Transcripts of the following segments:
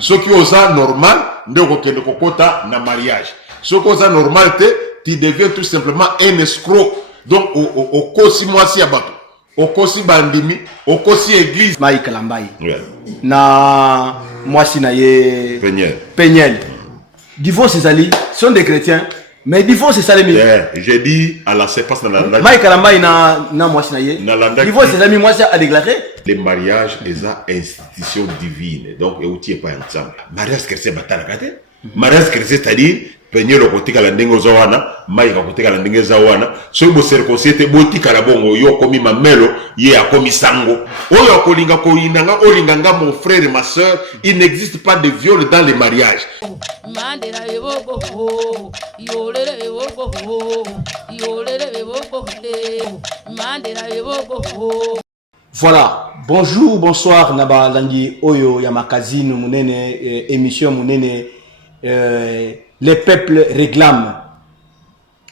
Ce qui est normal, ne kokende kokota na mariage. Ce qui est normal, tu deviens tout simplement un escroc. Donc, au kosi mwasi abato, au kosi bandimi, au kosi église. Mike Lambai. Na mwasi na ye. Peñel. Divorce c'est ali, sont des chrétiens. Mais divorce c'est ça les mieux. J'ai dit à la sépasse dans la Mike Lambai na mwasi na ye. Divorce c'est amis mwasi a déclaré. Les mariages est une institution divine. Donc, il n'y a pas ensemble. Mariage chrétien, mariage chrétien, c'est-à-dire, peigner le côté de la dengue zawana, maïka côté de la dengue zawana, ce que vous circoncité, boti karabongo, yo komi mamelo, ye a komi sango. Oyo kolinga ko inanga, olinganga mon frère et ma soeur, il n'existe pas de viol dans les mariages. Voilà, bonjour, bonsoir, Naba Langi Oyo Yamakazine Mounene, émission Mounene, les peuples réclament.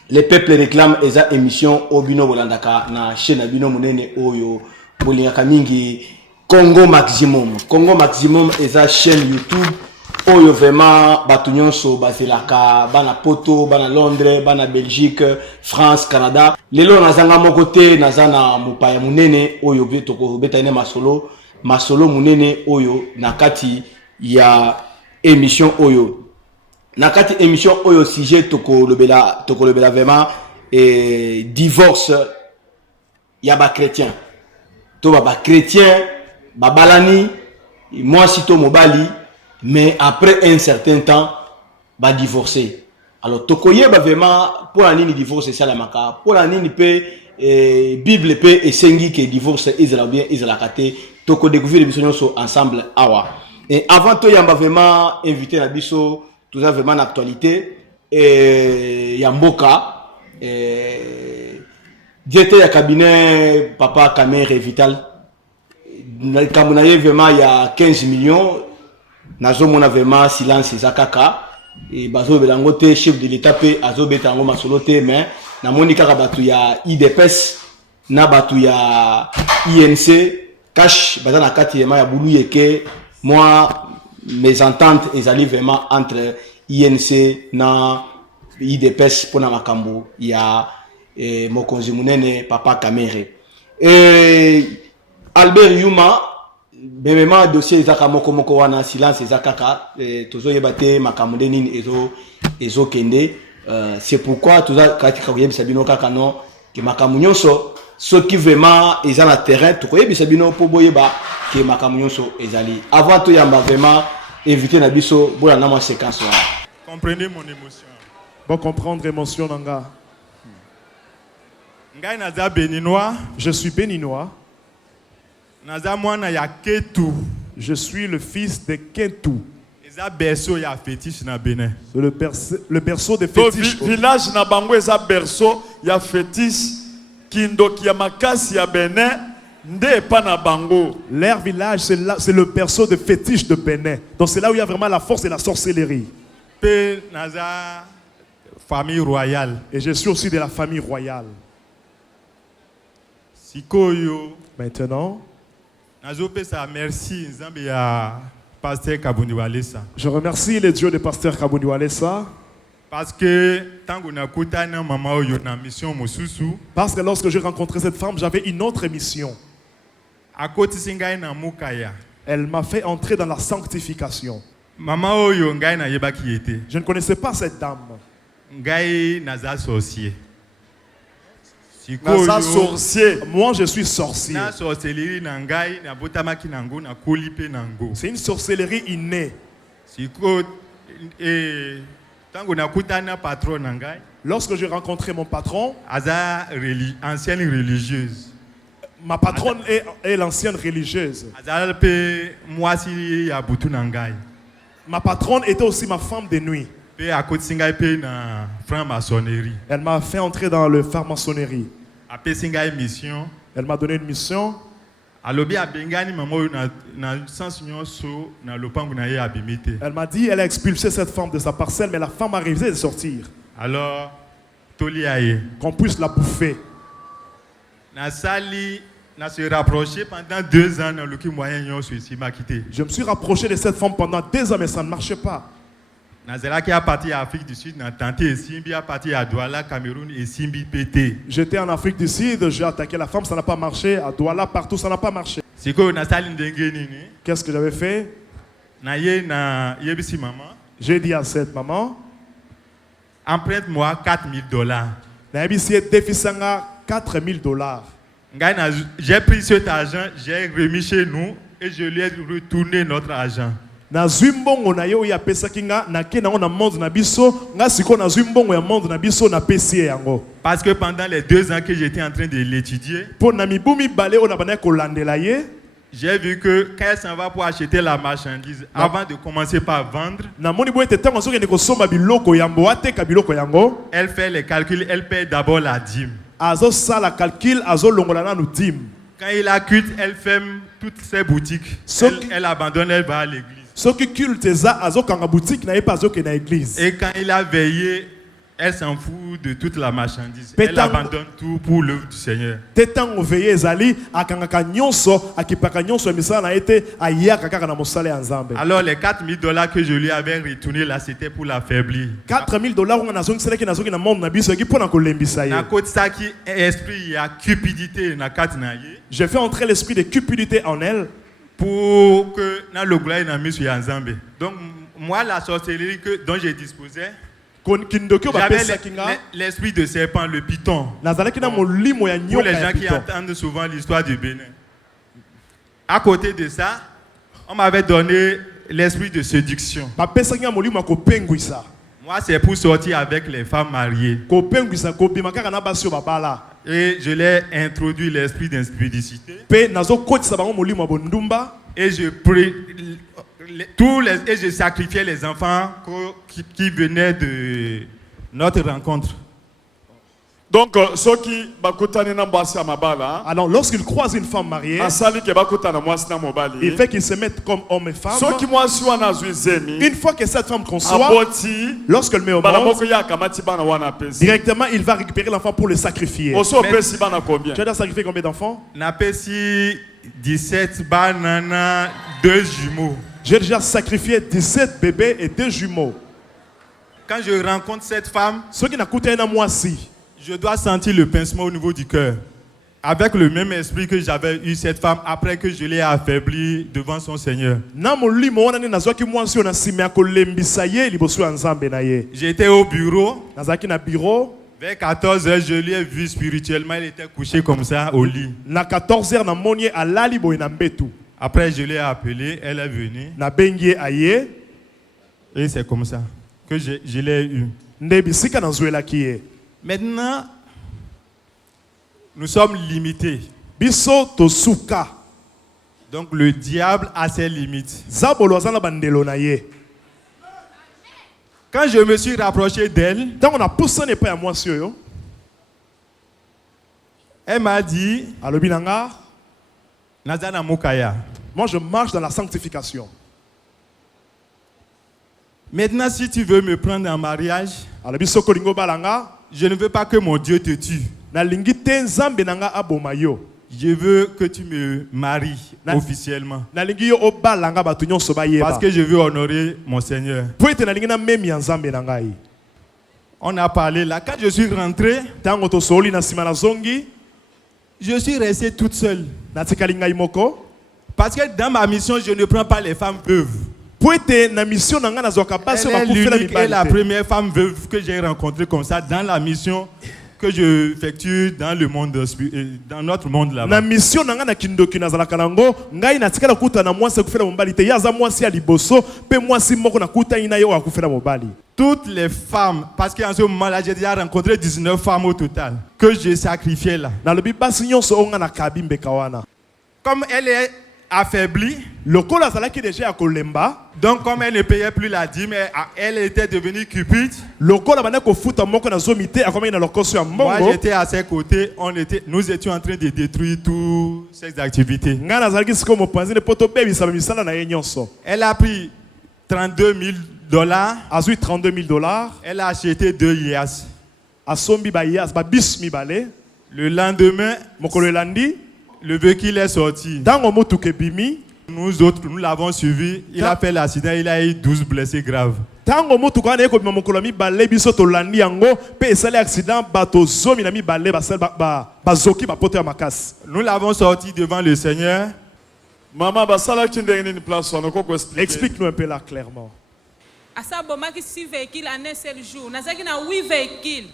Les peuples réclament eza émission Obino Bolandaka na chaîne Abino Mounene Oyo Bolingaka Mingi Congo Maximum. Congo Maximum eza chaîne YouTube Oyo vraiment batunyonso bazelaka bana poto bana Londres bana Belgique France Canada lelo nazanga moko te nazana mupaya munene oyo betoko betane masolo munene oyo nakati ya émission oyo nakati émission oyo sujet toko lobela vraiment divorce ya ba chrétien to ba chrétien ba balani moi sito mobali. Mais après un certain temps, va divorcer. Alors, tokoye va vraiment pour la nini divorce c'est la maka. Pour la nini peut Bible peut et sengi que divorce Israël bien Israël kate. Toko découvrir les missions ensemble awa. Et avant tout yamba vraiment invité la biso tout ça vraiment d'actualité et yamboka j'étais à cabinet papa Kamere Vital. Comme on avait vraiment il y a 15 millions. Nazo mona vraiment silence zakaka et bazo belangote chef de l'état pe azo betango masolote mais na monika batu ya IDPS na batu ya INC cash bazana kati ya bulu yeke moi mes ententes ezali vraiment entre INC na IDPS pona makambo ya mokonzi munene papa Kamere et Albert Yuma Bemema dossier ezaka moko wana silence ezakaka tozo yebate makamunde nini ezo kende c'est pourquoi toza katika koyebisa bino kaka non ke makamunyonso ce qui vraiment est na terrain to koyebisa bino po boyeba ke makamunyonso ezali avant to yamba vraiment inviter na biso bola na mo séquence wana. Comprenez mon émotion. Bon comprendre émotion nanga. Ngai naza béninois, je suis béninois. Je suis le fils de Kentou. C'est le berceau de fétiche. Village na bango eza berceau ya fétiche kindoki ya makasi ya Bénin nde pa na bango. Leur village c'est le berceau de fétiche de Bénin. Donc c'est là où il y a vraiment la force de la sorcellerie. Pe naza famille royale et je suis aussi de la famille royale. Sikoyo maintenant merci pasteur Kabundi Walesa. Je remercie les dieux de pasteur Kabundi Walesa. Parce que lorsque j'ai rencontré cette femme, j'avais une autre mission. Elle m'a fait entrer dans la sanctification. Je ne connaissais pas cette dame. Sorcier. Moi je suis sorcier. C'est une sorcellerie innée. Lorsque j'ai rencontré mon patron, ancienne religieuse. Ma patronne est l'ancienne religieuse. Ma patronne était aussi ma femme de nuit. Elle m'a fait entrer dans le franc-maçonnerie. Elle m'a donné une mission. Elle m'a dit, elle a expulsé cette femme de sa parcelle, mais la femme a refusé de sortir. Alors, qu'on puisse la bouffer. On s'est rapproché pendant 2 ans dans le moyen m'a quitté. Je me suis rapproché de cette femme pendant 2 ans, mais ça ne marchait pas. Nazela qui a parti à Afrique du Sud, n'a tenté Simbi a parti à Douala, Cameroun et Simbi pété. J'étais en Afrique du Sud, j'ai attaqué la femme, ça n'a pas marché. À Douala, partout, ça n'a pas marché. C'est que Nasaline Dengeni, Qu'est-ce que j'avais fait? Naye na yebisi maman, J'ai dit à cette maman, emprunte-moi $4,000. Naïbisi défisanga $4,000. J'ai pris cet argent, j'ai remis chez nous et je lui ai retourné notre argent. Na zwimbongo na yo ya pesa kinga na ke na ona monde na biso nga siko na zwimbongo ya monde na biso na pesi yango. Parce que pendant les 2 ans que j'étais en train de l'étudier, Po na mibumi balé ona bana ko landela ye, j'ai vu que quand elle s'en va pour acheter la marchandise, avant de commencer par vendre, na moni bo ete tango soki ne ko somba biloko yambo ateka biloko yango, elle fait les calculs, elle paie d'abord la dîme. azo sala calcul azo longola na nous dim. Quand il a culte, elle ferme toutes ses boutiques. Elle abandonne, elle va à l'église. Soki culte za azo kanga boutique na ye pas zo ke na église. Et quand il a veillé, elle s'en fout de toute la marchandise. Pétango. Elle abandonne tout pour l'œuvre du Seigneur. Tetango veillé ezali akanga ka nyonso akipaka nyonso misala na ete ayaka kaka na mosala ya Nzambe. Alors les $4,000 que je lui avais retournés là, c'était pour l'affaiblir. $4,000 on a zongi seleki na zongi na monde na biso ki pona ko lembisa ye. Na côté ça qui esprit, il y a cupidité na carte na ye. J'ai fait entrer l'esprit de cupidité en elle. Pour que dans le gloire n'a mis sur Nzambe. Donc moi la sorcellerie dont j'ai disposé, j'avais l'esprit de serpent, le python. Pour les gens qui entendent souvent l'histoire du Bénin. À côté de ça, on m'avait donné l'esprit de séduction. Moi, c'est pour sortir avec les femmes mariées. Et je l'ai introduit l'esprit d'inspudicité. Et je sacrifiais les enfants qui venaient de notre rencontre. Donc, ceux qui bakutani na mbasi mabala, alors lorsqu'il croise une femme mariée, asali ke bakutana mwasi na mobali, il fait qu'ils se mettent comme homme et femme. Ceux qui mwasi wana zuizeni, une fois que cette femme conçoit, lorsqu'elle met au monde, directement il va récupérer l'enfant pour le sacrifier. Tu as déjà sacrifié combien d'enfants? Napesi 17 bananas, 2 jumeaux. J'ai déjà sacrifié 17 bébés et 2 jumeaux. Quand je rencontre cette femme, ceux qui n'écoutent un moi si je dois sentir le pincement au niveau du cœur. Avec le même esprit que j'avais eu cette femme après que je l'ai affaiblie devant son Seigneur. J'étais au bureau. Vers 14h, je l'ai vu spirituellement. Il était couché comme ça au lit. Après, je l'ai appelée. Elle est venue. Et c'est comme ça que je l'ai eu. Maintenant, nous sommes limités. Donc le diable a ses limites. Quand je me suis rapproché d'elle, elle m'a dit, Nazana Mukaya. Moi je marche dans la sanctification. Maintenant, si tu veux me prendre en mariage, je ne veux pas que mon Dieu te tue. Je veux que tu me maries officiellement. Parce que je veux honorer mon Seigneur. On a parlé là. Quand je suis rentré, je suis resté toute seule. Parce que dans ma mission, je ne prends pas les femmes veuves. Elle est l'unique et la première femme veuve que j'ai rencontrée comme ça dans la mission que je effectue dans le monde, dans notre monde là-bas. Toutes les femmes, parce qu'en ce moment-là, j'ai déjà rencontré 19 femmes au total que j'ai sacrifiées là. Comme elle est affaiblie, donc comme elle ne payait plus la dîme, elle était devenue cupide. Moi j'étais à ses côtés, nous étions en train de détruire toutes ces activités. Elle a pris $32,000. Elle a acheté 2 yas. Le lendemain, le véhicule est sorti. Nous autres, nous l'avons suivi. Il a fait l'accident, il a eu 12 blessés graves. Tango moto kwa na ko mamokolo mi balé biso to landi yango pe esali accident bato zomi na mi balé bazoki bapoto ya makasi. Nous l'avons sorti devant le Seigneur. Maman basala kindenge ni place on ko expliquer. Explique-nous un peu là clairement.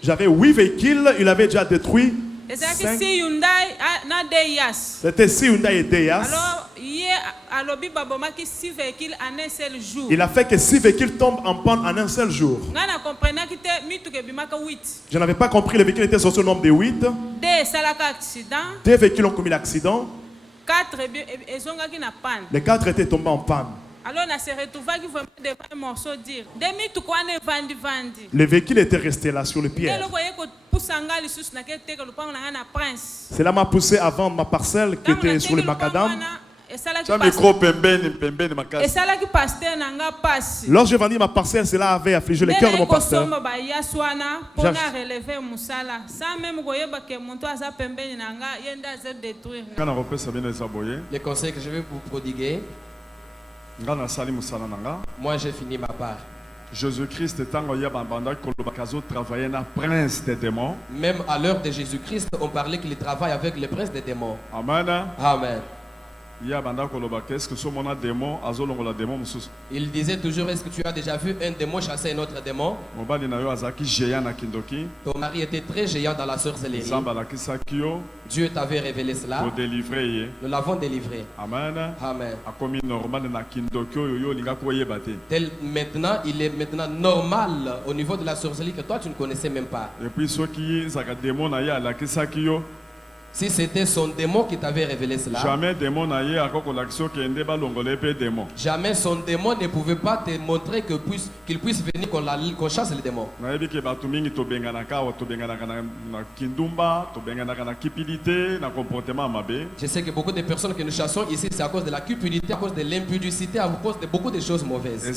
J'avais 8 véhicules, il avait déjà détruit. C'était 6 Hyundai et Deyas. Il a fait que 6 véhicules tombent en panne en un seul jour. Je n'avais pas compris, les véhicules étaient sortis au nombre de 8. 2 véhicules ont commis l'accident. Les 4 étaient tombés en panne. Alors, on s'est retrouvé devant un morceau dire. Le véhicule était resté là sur le pied. Cela m'a poussé à vendre ma parcelle qui était sur le macadam. Lorsque j'ai vendu ma parcelle, cela avait affligé le cœur de mon pasteur. Les conseils que je vais vous prodiguer. Moi j'ai fini ma part. Jésus-Christ travaillait na prince des démons. Même à l'heure de Jésus-Christ, on parlait qu'il travaille avec le prince des démons. Amen. Amen. Il disait toujours, est-ce que tu as déjà vu un démon chasser un autre démon? Ton mari était très géant dans la sorcellerie. Dieu t'avait révélé cela. Nous l'avons délivré. Amen. Amen. Maintenant, il est maintenant normal au niveau de la sorcellerie que toi tu ne connaissais même pas. Et puis si c'était son démon qui t'avait révélé cela, jamais son démon ne pouvait pas te montrer qu'il puisse venir qu'on chasse les démons. Je sais que beaucoup de personnes que nous chassons ici, c'est à cause de la cupidité, à cause de l'impudicité, à cause de beaucoup de choses mauvaises.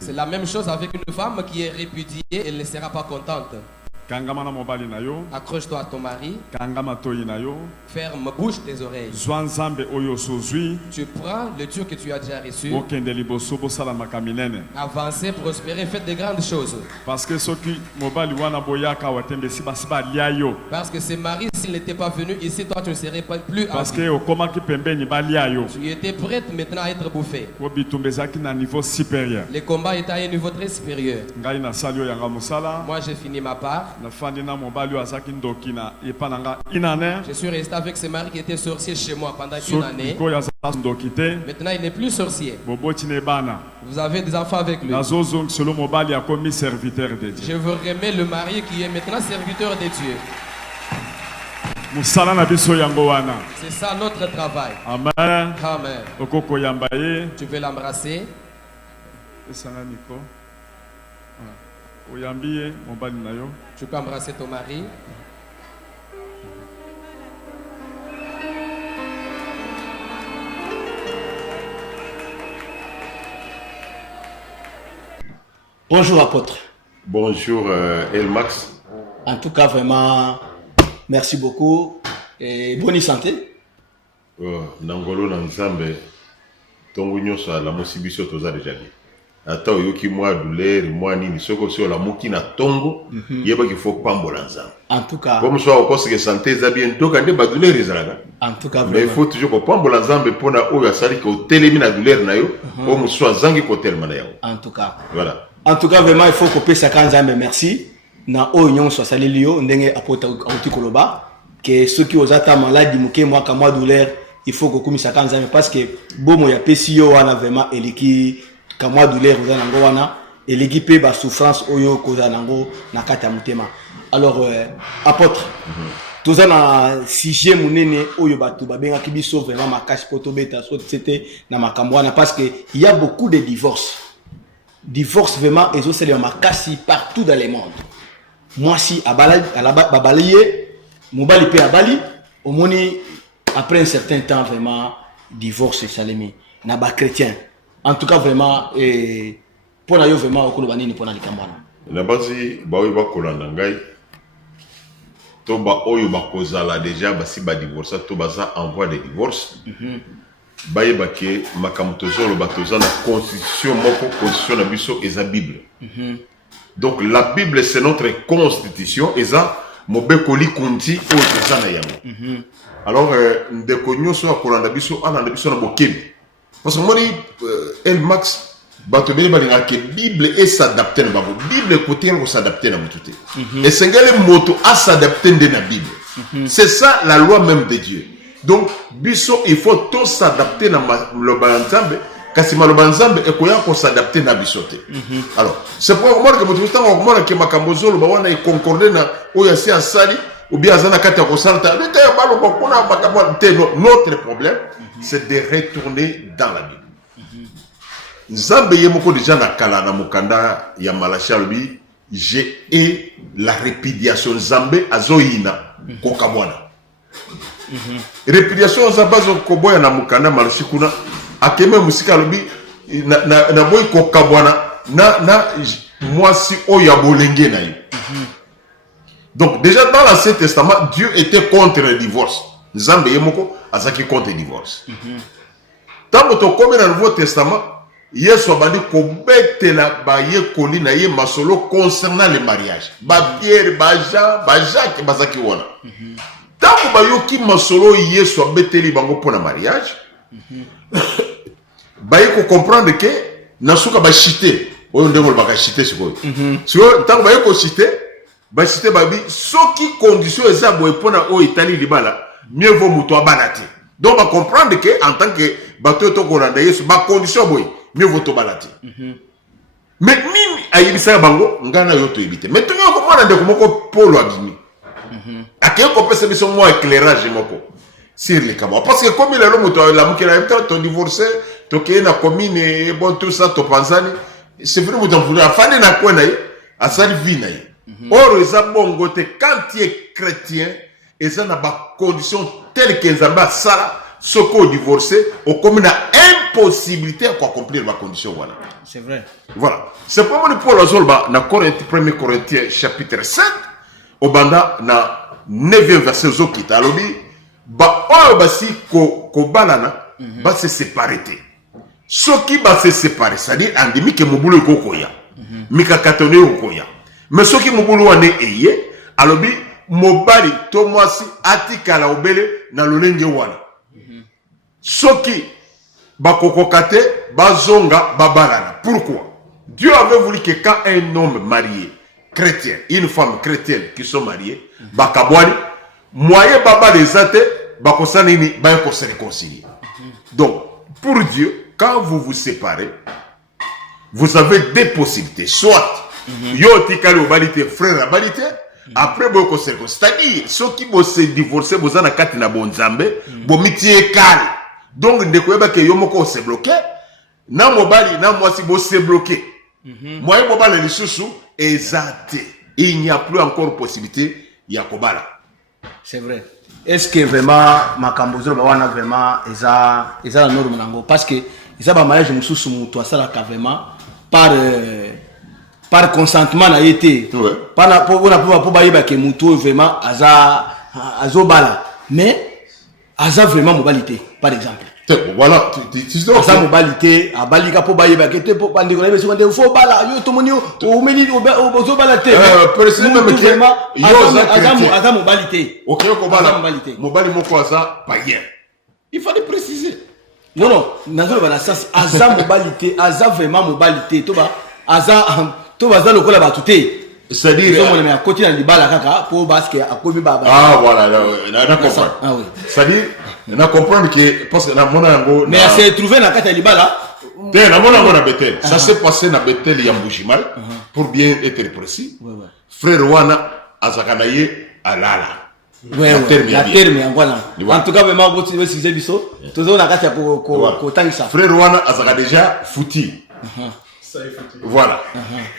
C'est la même chose avec une femme qui est répudiée, elle ne sera pas contente. Accroche-toi à ton mari. Ferme, bouge tes oreilles. Tu prends le Dieu que tu as déjà reçu. Avancez, prospérez, faites de grandes choses. Parce que ce mari, s'il n'était pas venu ici, toi tu ne serais pas plus parce que tu étais prête maintenant à être bouffé. Le combat est à un niveau très supérieur. Moi j'ai fini ma part. Je suis resté avec ce mari qui était sorcier chez moi pendant une année. Maintenant il n'est plus sorcier. Vous avez des enfants avec lui. Je vous remets le mari qui est maintenant serviteur de Dieu. C'est ça notre travail. Amen. Amen. Tu veux l'embrasser? Tu peux embrasser ton mari. Bonjour apôtre. Bonjour Elmax. En tout cas vraiment merci beaucoup et bonne santé. Nangolo na nzambe tongo nyoso la mosibiso toza déjà bien. Ata yoki moi douleur moi nini soko so la moki na tongo yeba qu'il faut pambola nzambe. En tout cas comme soit au poste que santé za bien toka nde ba douleur ezalaka. En tout cas mais il faut toujours ko pambola nzambe pona oyo asali ko telemi na douleur na yo o muswa zangi ko telema na yo. En tout cas voilà. En tout cas vraiment il faut ko pesa kanzambe merci na oyo nyonso asali liyo ndenge apota auti koloba que ceux qui osata maladie muke moi ka moi douleur il faut que komisa kanzambe parce que bomo ya pesi yo wana vraiment eliki ka moi douleur oza nango wana eliki pe ba souffrance oyo koza nango na kata mutema. Alors apôtre toza na sujet munene oyo batu babenga kibiso vraiment makasi poto beta so c'était na makambo wana parce que il y a beaucoup de divorces vraiment et c'est le makasi partout dans le monde. Moi si abala babalié mobali pe abali omoni après un certain temps vraiment divorce salemi na ba chrétien. En tout cas vraiment pour na yo vraiment okolo banini pona likambana. Na basi bawe ba kolanda ngai toba oyo bakozala déjà basi ba divorce to baza en voie de divorce bayeba ke makambo tozoloba toza na constitution moko constitution na biso eza Bible. Donc la Bible c'est notre constitution eza mobekoli kunti oyo toza na yango. Alors ndeko nyonso akolanda biso alanda biso na bokebi parce que moni El Max bato bele balinga ke Bible et s'adapter na babo Bible côté ko s'adapter na mutute et sengele moto a s'adapter de na Bible. C'est ça la loi même de Dieu. Donc biso il faut tous s'adapter na le banzambe kasi malo banzambe e koya ko s'adapter na bisote. Alors c'est pour moi que moto tanga ko mona ke makambo zolo ba wana e concorder na oya si asali ou bien azana kata ko salta mais tay balo ko kuna makambo te notre problème c'est de retourner dans la Bible. Nzambe yemoko déjà na kala na mukanda ya Malachi lobi j'ai et la répudiation Nzambe azoyina ko kabwana. Répudiation zabazo ko boya na mukanda Malachi kuna akeme musika lobi na boy ko kabwana na mwasi oya bolenge na yo. Donc déjà dans l'Ancien Testament Dieu était contre le divorce. Nzambe yemoko azaki contre le divorce. Tant que comme dans le Nouveau Testament Yesu abandi kobetela baye koli na ye masolo concernant le mariage. Ba Pierre, ba Jean, ba Jacques bazaki wana. Tango bayoki masolo Yesu abeteli bango pona mariage. Baye ko comprendre que nasuka ba chité. Oyo ndemo ba chité sikoyo. Sikoyo tango baye ko chité, ba chité babi soki condition eza boye pona o itali libala, mieux vaut muto abanate. Donc ba comprendre que en tant que bato to kolanda Yesu ba condition boye mieux vaut tobalati. Mais mimi ayibisa bango ngana yo to ebite. Mais tonyo ko mona ndeko moko polo agimi. Akeyo ko pesa biso mo éclairage moko sur les camons parce que comme il a le moto la mukela yemta to divorcé to ke na commune bon tout ça to panzani c'est vrai moto pour afane na kwena yi asali vie na yi. Or eza bongo te quand tu es chrétien eza na ba condition telle que nzamba sala soko divorcé au comme na impossibilité à accomplir ma condition voilà. C'est vrai. Voilà. C'est pour moi Paul Azolba na 1 Corinthiens chapitre 7 au banda na 9e verset zokita alobi ba oyo basi ko balana ba se séparer te. Soki ba se séparer, c'est-à-dire andimi ke mobulu kokoya. Mika katone kokoya. Mais soki mobulu wane eye alobi mobali to mwasi atikala obele na lolenge wana. Soki bakokokate bazonga babalana. Pourquoi? Dieu avait voulu que quand un homme marié chrétien, une femme chrétienne qui sont mariés, bakabwani moyen baba les ate bakosanini ba ko se réconcilier. Donc pour Dieu, quand vous vous séparez, vous avez deux possibilités. Soit yo tikali obalite frère abalite après boko se réconcilier. C'est-à-dire ceux qui vont se divorcer bozana kati na bonzambe bo mitie kale. Donc ndeko yeba ke yo moko se bloqué na mobali na mwasi bo se bloqué. Moi mobali lisusu ezate. Il n'y a plus encore possibilité ya kobala. C'est vrai. Est-ce que vraiment makambozo ba wana vraiment eza la norme nango parce que isa ba mariage mususu mutu asala ka vraiment par consentement na été. Pas pour ba yeba ke mutu vraiment azobala mais aza vraiment mobilité par exemple. Voilà, aza mobilité abalika po ba yeba ke te po bandiko na beso ndé fo bala yo to moni o meni ozo bala te. Président même que aza mobilité. OK ko bala mobali moko aza païen. Il fallait préciser. Non, nazo ba na sens aza mobilité, aza vraiment mobilité to ba aza to ba za lokola ba tuté. C'est-à-dire on est à côté dans libala kaka pour parce que akomi baba. Ah voilà, na comprendre. Ah oui. C'est-à-dire na comprendre que parce que na mona yango mais c'est trouvé na kata libala. Bien, na mona na Bethel. Ça s'est passé na Bethel ya Mbujimal pour bien être précis. Frère Wana azakanaye alala. La terme en voilà. En tout cas vraiment vous sujet biso. Tozo na kata ko tangisa. Frère Wana azaka déjà fouti. Voilà.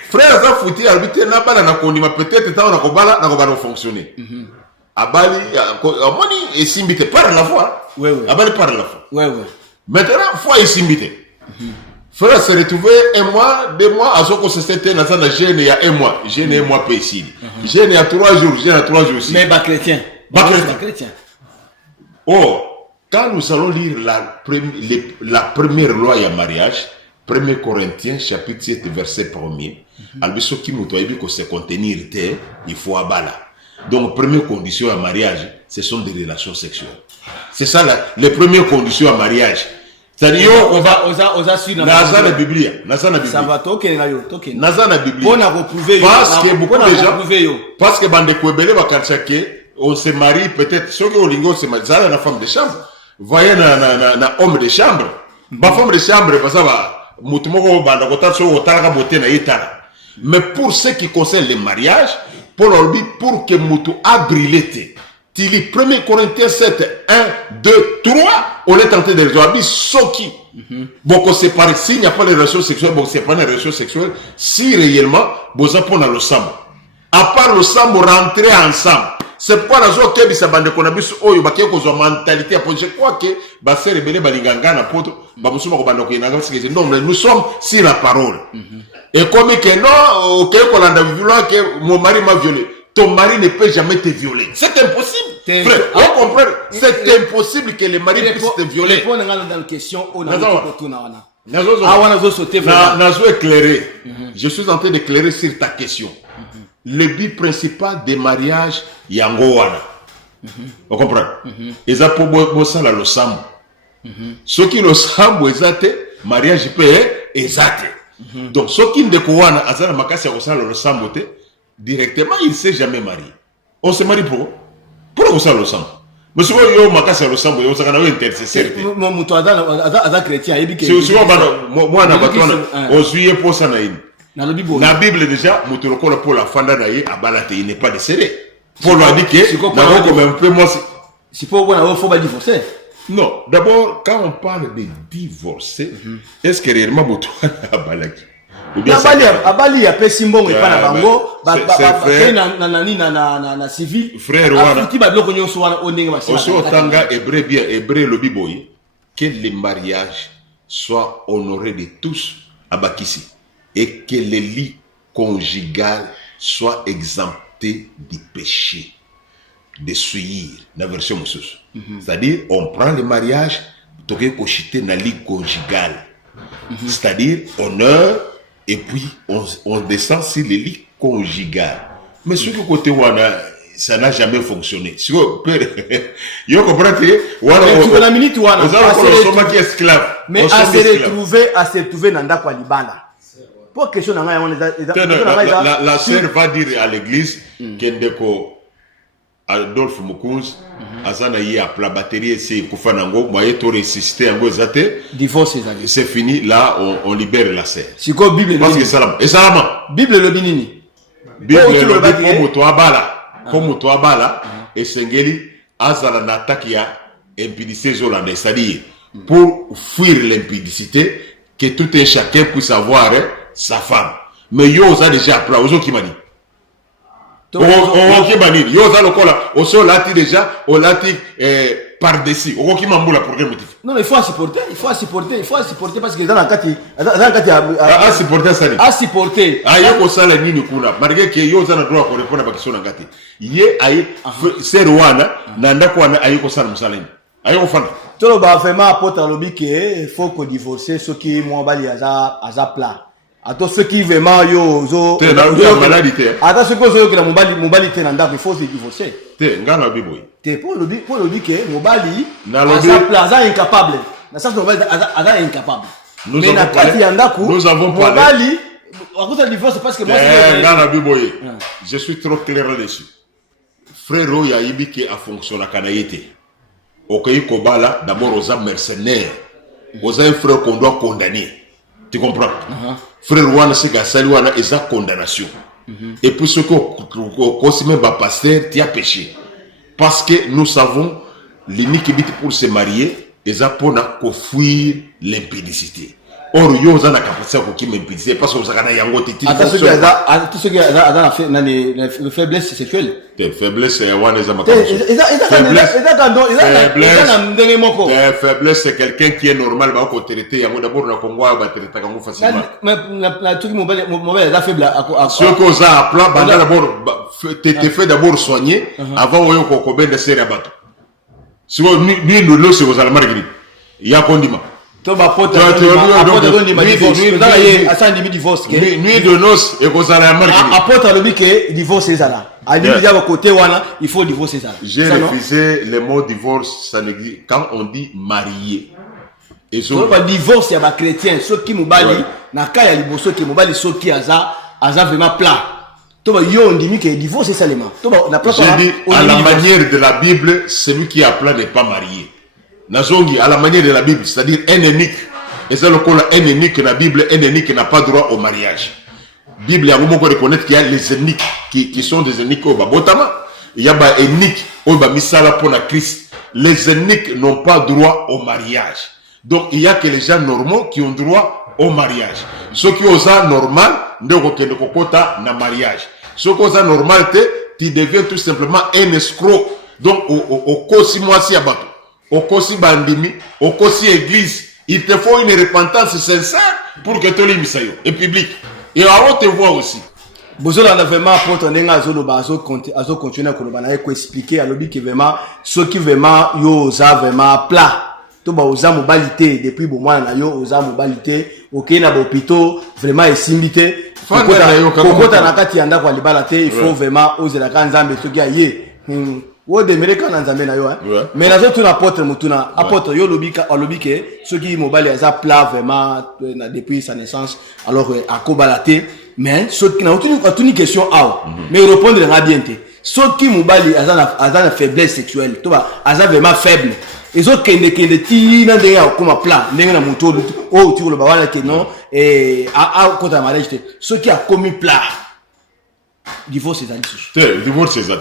Frère Aza fouti arbitre na bala na kondima peut-être ta na kobala na kobala fonctionner. Abali amoni esimbite par la foi. Abali par la foi. Ouais. Maintenant foi esimbite. Frère se retrouver un mois, 2 mois, à ce qu'on se s'était dans un jeûne il y a 1 mois. Jeûne 1 mois ici. Jeûne il y a 3 jours, jeûne il y a 3 jours ici. Mais pas chrétien. Pas chrétien. Oh, quand nous allons lire la première loi et mariage, 1 Corinthiens chapitre 7 verset 1er, albiso qui nous doit dire que se contenir il faut aballer. Donc première condition à mariage, ce sont des relations sexuelles. C'est ça les premières conditions à mariage. C'est-à-dire on va suivre la Bible. Ça va toquer là yo, toquer. Nazana Bible. On a reprouvé parce que beaucoup de gens parce que bande koebele ba karchake on se marie peut-être ceux qui au lingo se marie la femme de chambre. Voyez na homme de chambre. Ba femme de chambre parce que ba mutu moko banda kota so otala beauté na yitala. Mais pour ce qui concerne le mariage, pour que mutu a brillé. Il est 1 Corinthiens 7, 1, 2, 3, on est tenté de résoudre Soki. Bon, c'est pareil, s'il n'y a pas de relations sexuelles, bon, c'est pas une relation sexuelle, si réellement, vous avez pour le sang. À part le sang, vous rentrez ensemble. C'est pourquoi la joie qui est bande qu'on a vu oh, il y a une mentalité. Je crois que c'est rebelle, balinganga, na poto, non, mais nous sommes sur la parole. Et comme que non, ok, qu'on a vu là que mon mari m'a violé. Ton mari ne peut jamais te violer. C'est impossible. Frère, on comprend. C'est impossible que le mari puisse te violer. Répondre dans la question, on a éclairé. Je suis en train d'éclairer sur ta question. Le but principal des mariages, yangowana. On comprend. Et ça pour moi ça là le sam. Ceux qui le sam, mariage peut exact. Donc ceux qui ne découvrent azana makasi ya kosala le sam directement, il ne s'est jamais marié. On se marie pour vous ça le sang. Mais si vous avez makasi le sang, vous avez un intercesseur. Mon mouton a chrétien. Si vous moi on suit pour ça la Bible déjà, mouton pour la fanda naïe à balate, il n'est pas décédé. Pour lui dire que comme un peu moi c'est pas bon, il faut pas divorcer. Non, d'abord quand on parle de divorcer, est-ce que réellement mouton a balaki? Abali ya pesi mbongo epa na bango na civil frère wana ti ba biloko nyonso wana ondenge ba aussi otanga hébreu bien hébreu lobi boye que le mariage soit honoré de tous à Bakissi et que le lit conjugal soit exempté du péché de souillir la version mususu c'est-à-dire on prend le mariage toke kochiter na lit conjugal c'est-à-dire honneur. Et puis, on descend sur les lits conjugales. Mais ce côté, ça n'a jamais fonctionné. Si vous comprenez, mais à se retrouver dans la libana. Pour question la sœur va dire à l'église qu'Endeko Adolphe Mukunz azana yi a la batterie c'est kufanango moyen to résister ngo zate divorce c'est fini là on libère la sœur c'est quoi Bible parce que salam et salama Bible le binini Bible le comme to abala et sengeli azala n'attaque ya impudicité zolande c'est-à-dire pour fuir l'impudicité que tout un chacun puisse avoir sa femme mais yo za déjà appris aux qui m'a dit on yoza lokola oso lati déjà on lati par-dessus on qui mamboula pour quel motif non mais il faut supporter parce que dans la kati supporter ça à supporter ayeko sala nini kuna malgré que yoza na droit pour répondre à question ngati ye ay serwana na ndako wana ayeko sala musaleni ayeko fana tolo ba vraiment apôtre lobi que faut que divorcer ceux qui moi bali aza plat. Attends, ceux qui vraiment yo maladité. Attends, ceux qui ont mobali il faut se divorcer. Ngana biboy. Pour le que mobali aza incapable. Na ça mobali aza incapable. Mais na kati yandaku nous avons parlé. Mobali à cause du divorce parce que moi c'est Ngana biboy. Je suis trop clair là-dessus. Frère Oya Ibiki a fonctionné à Kanaïté. Okayi Kobala d'abord aux mercenaires. Aux un frère qu'on doit condamner. Tu comprends? Frère Wana c'est Gassali Wana et sa condamnation. Et puis ce qu'on même pasteur, tu as péché. Parce que nous savons l'unique but pour se marier et ça pour fuir l'impudicité. or yo za na capacité ko kimempiser parce que ça na yango titi tout ce qui a fait faiblesse sexuelle faiblesse ya wana za faiblesse c'est quelqu'un qui est normal ba ko traiter yango d'abord na Congo ba traiter yango facilement mais tout mobile est faible ce que ça a plan banda d'abord te fait d'abord soigner avant oyo ko benda sera bato si ni no se aux allemands grip ya kondima to ba pote divorce nuit de noces et ko sala marque apôtre lobi que divorce ezala a dit ya côté wana il faut divorcer ezala j'ai refusé le mot divorce ça n'existe quand on dit marié et so ba divorce ya ba chrétien ceux qui mobali na kaya liboso qui mobali ceux qui aza vraiment plat to ba yo ndimi que divorce seulement to ba na place à la manière de la Bible celui qui a plat n'est pas marié. Nazongi à la manière de la Bible, c'est-à-dire un unique. Et c'est le cas un unique dans la Bible, un unique n'a pas droit au mariage. Bible, il y a un moment pour reconnaître qu'il y a les uniques qui sont des uniques au Babotama. Il y a des uniques au Bamisala pour la Christ. Les uniques n'ont pas droit au mariage. Donc il y a que les gens normaux qui ont droit au mariage. Ceux qui ont ça normal, ne kokota na mariage. Ceux qui ont ça normal, tu deviens tout simplement un escroc. Donc au kosi moi si abato. Au kosi bandimi, au kosi église, il te faut une repentance sincère pour que tu l'imisayo et public. Et on te voit aussi. Bozola na vraiment apôtre ndenga azo continuer koloba na ko expliquer à lobi que vraiment ceux qui vraiment yo za vraiment plat. To ba oza mobilité depuis bon mois na yo oza mobilité OK na hôpital vraiment esimité. Kokota na kati yanda kwa libala te il faut vraiment oser la kanzambe soki aye. Wo de mereka na nzambe na yo mais na zo tuna apôtre mutuna apôtre yo lobika olobike ceux qui mobile aza plat vraiment depuis sa naissance alors à kobalate mais ceux qui na une question mais répondre na bien te ceux qui mobile aza na faiblesse sexuelle to ba aza vraiment faible et ceux qui ti na de ya comme plat ndenge na muto o tu le ba wala que non et à côté mariage ceux qui a commis plat divorce c'est ali divorce c'est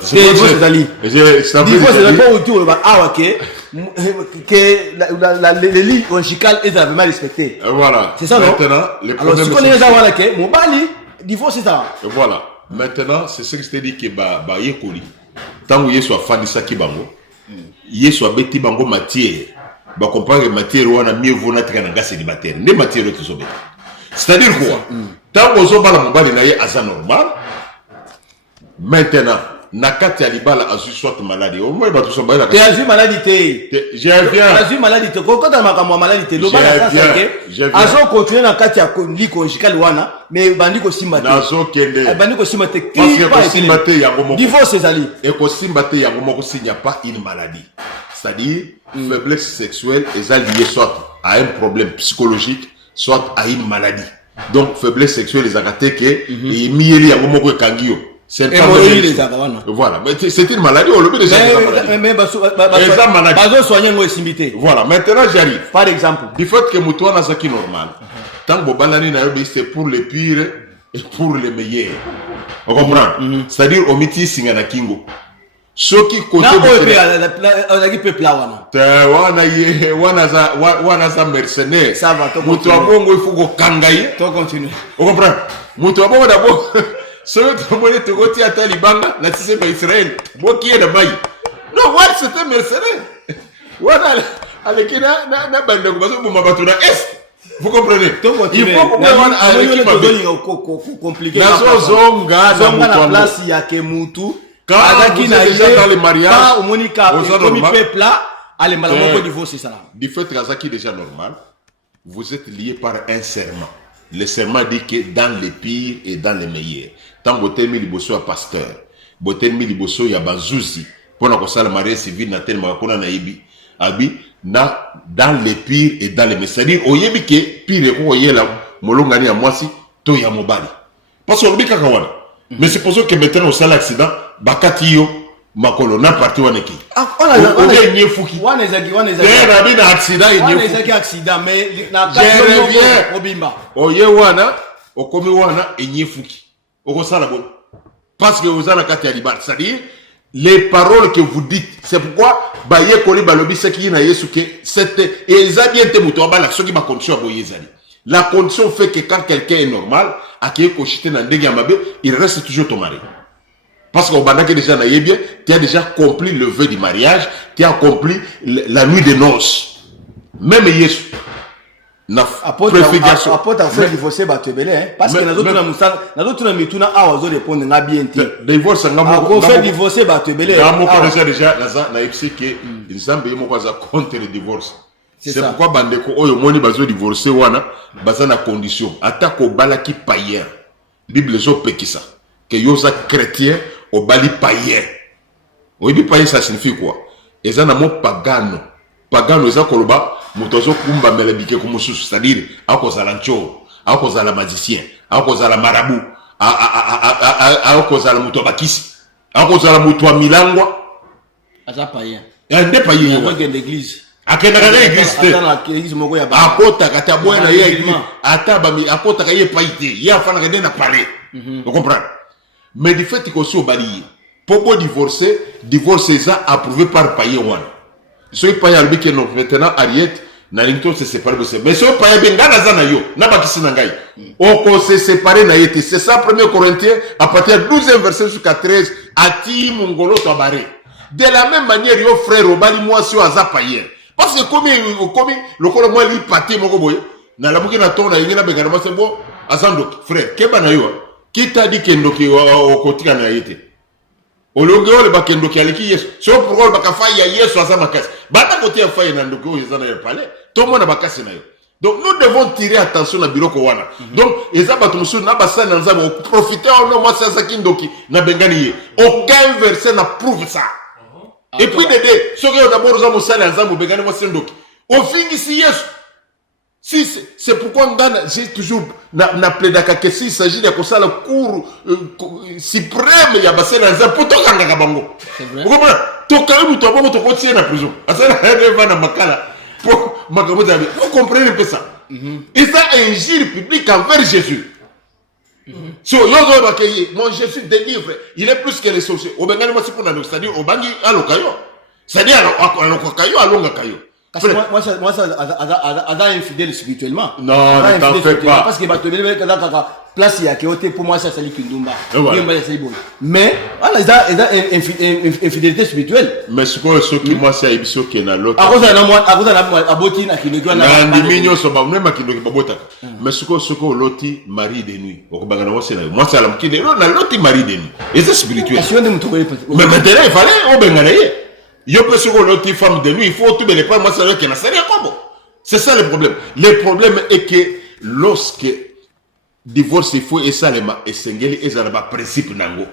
ali divorce c'est ali divorce c'est pas autour ba awa que les lits conjugales est vraiment respecté voilà c'est ça non alors si on est là que mon bali divorce c'est ça voilà maintenant c'est ce que je te dis que ba yekoli tango yesu afandisa ki bango yesu abeti bango matière ba comprendre matière wana mieux vaut na tika na ngase di matière ne matière to sobe c'est-à-dire quoi tango zo bala mobali na ye asa normal. Maintenant, nakati alibala azu soit maladie. Au moins, tu sommes tu as vu maladie j'ai bien. Tu as vu maladie quand tu as ma maladie le bala ça c'est que azo continuer nakati ya li conjugal wana mais bandiko simbate. Nazo kende. Bandiko simbate. Parce que simbate yango moko. Divorce c'est ali. Et ko simbate yango moko s'il n'y a pas une maladie. C'est-à-dire faiblesse sexuelle est liée soit à un problème psychologique, soit à une maladie. Donc faiblesse sexuelle est agate que et mieli yango moko kangio. C'est pas voilà, mais c'est une maladie, on le met déjà. Voilà, maintenant j'arrive. Par exemple, du fait que Moutouan a qui normal, tant que Bobalani c'est pour les pires et pour les meilleurs. On comprend? C'est-à-dire, au métier Singana Kingo. Ceux qui côté. On a qui peut plawana. Wana za mercenaire. Ça va, Moutouan Bongo, il faut qu'on kangaye. Toi continue. On comprend? Moutouan Bongo d'abord. Celui qui a été côté à Talibanga, la Tissé Israël, moi qui est de Baï. Non, ouais, c'était mercenaire. Voilà, avec qui n'a pas de est. Vous comprenez? Il faut qu'on ait compliqué. Zonga, la place, il y a que Moutou. Quand vous êtes déjà dans les mariages, au Monica, comme il peut plat, allez, malheureusement, divorce, c'est ça. Du fait que Razaki est déjà normal, vous êtes liés par un serment. Le serment dit que dans les pires et dans les meilleurs. Tant botel mi liboso ya pasteur, botel mi liboso ya bazuzi, pour na kosala mariage civil na tel makona na ibi, abi na dans les pires et dans les meilleurs. C'est-à-dire oyebi ke pire ko yela molongani ya mwasi to ya mobali. Parce que oyebi kaka wana. Mais c'est pour ça que maintenant au sala accident, bakati yo makolo na parti wana ki. On a nye fuki. Wana ezaki. Dera bi na accident nye fuki. Wana ezaki accident mais na kati obimba. Oye wana, okomi wana nye fuki. Parce que vous avez c'est-à-dire les paroles que vous dites, c'est pourquoi La condition fait que quand quelqu'un est normal, il reste toujours ton mari. Parce qu'au Banda déjà bien, tu as déjà accompli le vœu du mariage, tu as accompli la nuit de noces. Même Yesu. Apôtre a fait divorcer Batebele, parce que nous avons mis à oiseau répondre à bien. Divorce, on fait divorcer Batebele. Déjà, ils ont contre le divorce. C'est pourquoi Bandeko Oyo Moni bazo divorcer wana baza na condition atako balaki païen. Bible zo pekisa que yosa chrétien au bali païen. Oyibi païen ça signifie quoi? Eza na mo pagano. Pagano eza koloba mutozo kumba melebike kumususu, c'est-à-dire akozala ncho, akozala magicien, akozala marabout, akozala muto bakisi, akozala muto milangwa. Aza païen. Ande païen dans l'église. Akendaka na église akota kata bwana ye église ataba mi akota ka ye paite ye afana ka na parler. Vous comprenez? Mais du fait que so bali popo divorcer ça approuvé par païen one. So païen albi que non maintenant Ariette na lingto se séparer de ça. Mais so païen bengana za na yo na bakisi na ngai. On se séparer na yete. C'est ça 1 Corinthiens à partir de 12e verset jusqu'à 13 ati mongolo to baré. De la même manière yo frère obali moi sur aza païen. Parce que comme le col moi li pâté mon boy na la bouki na ton na yingena bengana ma c'est bon azando frère keba na yo qui t'a dit que ndoki o kotika na yete olonge ole bakendo ki aliki yesu so pourquoi bakafa ya yesu aza makasi bata côté ya faye na ndoki o yezana ya palais to mona bakasi na yo. Donc nous devons tirer attention na biloko wana. Donc ezaba tumusu na basa na nzaba profiter on moi ça kindoki na bengani ye aucun verset na prouve ça. Et puis Dédé, ce que d'abord nous avons ça les hommes begani moi sendoki. Au fin ici yes. Si c'est pourquoi j'ai toujours na plaidaka que s'il s'agit de ça le cours suprême ya basé les hommes pour tokanga kabango. Vous comprenez? Tokanga muto bongo to kotie na prison. Asa na va na makala. Pour makamo zabi. Vous comprenez un peu ça? Et ça injure public envers Jésus. So yozo bakeye mon Jésus délivre, il est plus que les sorciers. Obengani moi c'est pour nous, c'est-à-dire obangi alokayo. C'est-à-dire alokayo alonga kayo. Parce que moi ça ada infidèle spirituellement. Non, ne t'en fais pas. Parce que batobele kaka place ya keote pour moi ça c'est Kindumba. Mais voilà ça infidélité spirituelle. Mais ce qui moi c'est ibiso qui na l'autre. À cause na aboti na kindoki na ndiminyo so ba même kindoki babota. Mais ce que loti mari de nuit. Okubanga moi c'est la mkinde na loti mari de nuit. Et c'est spirituel. Mais maintenant il fallait obengana ye. Yo peut se l'autre femme de nuit, il faut tout les pas moi c'est que na c'est comment. C'est ça le problème. Le problème est que lorsque divorce il faut et ça les ma esengeli et ça ba principe nango.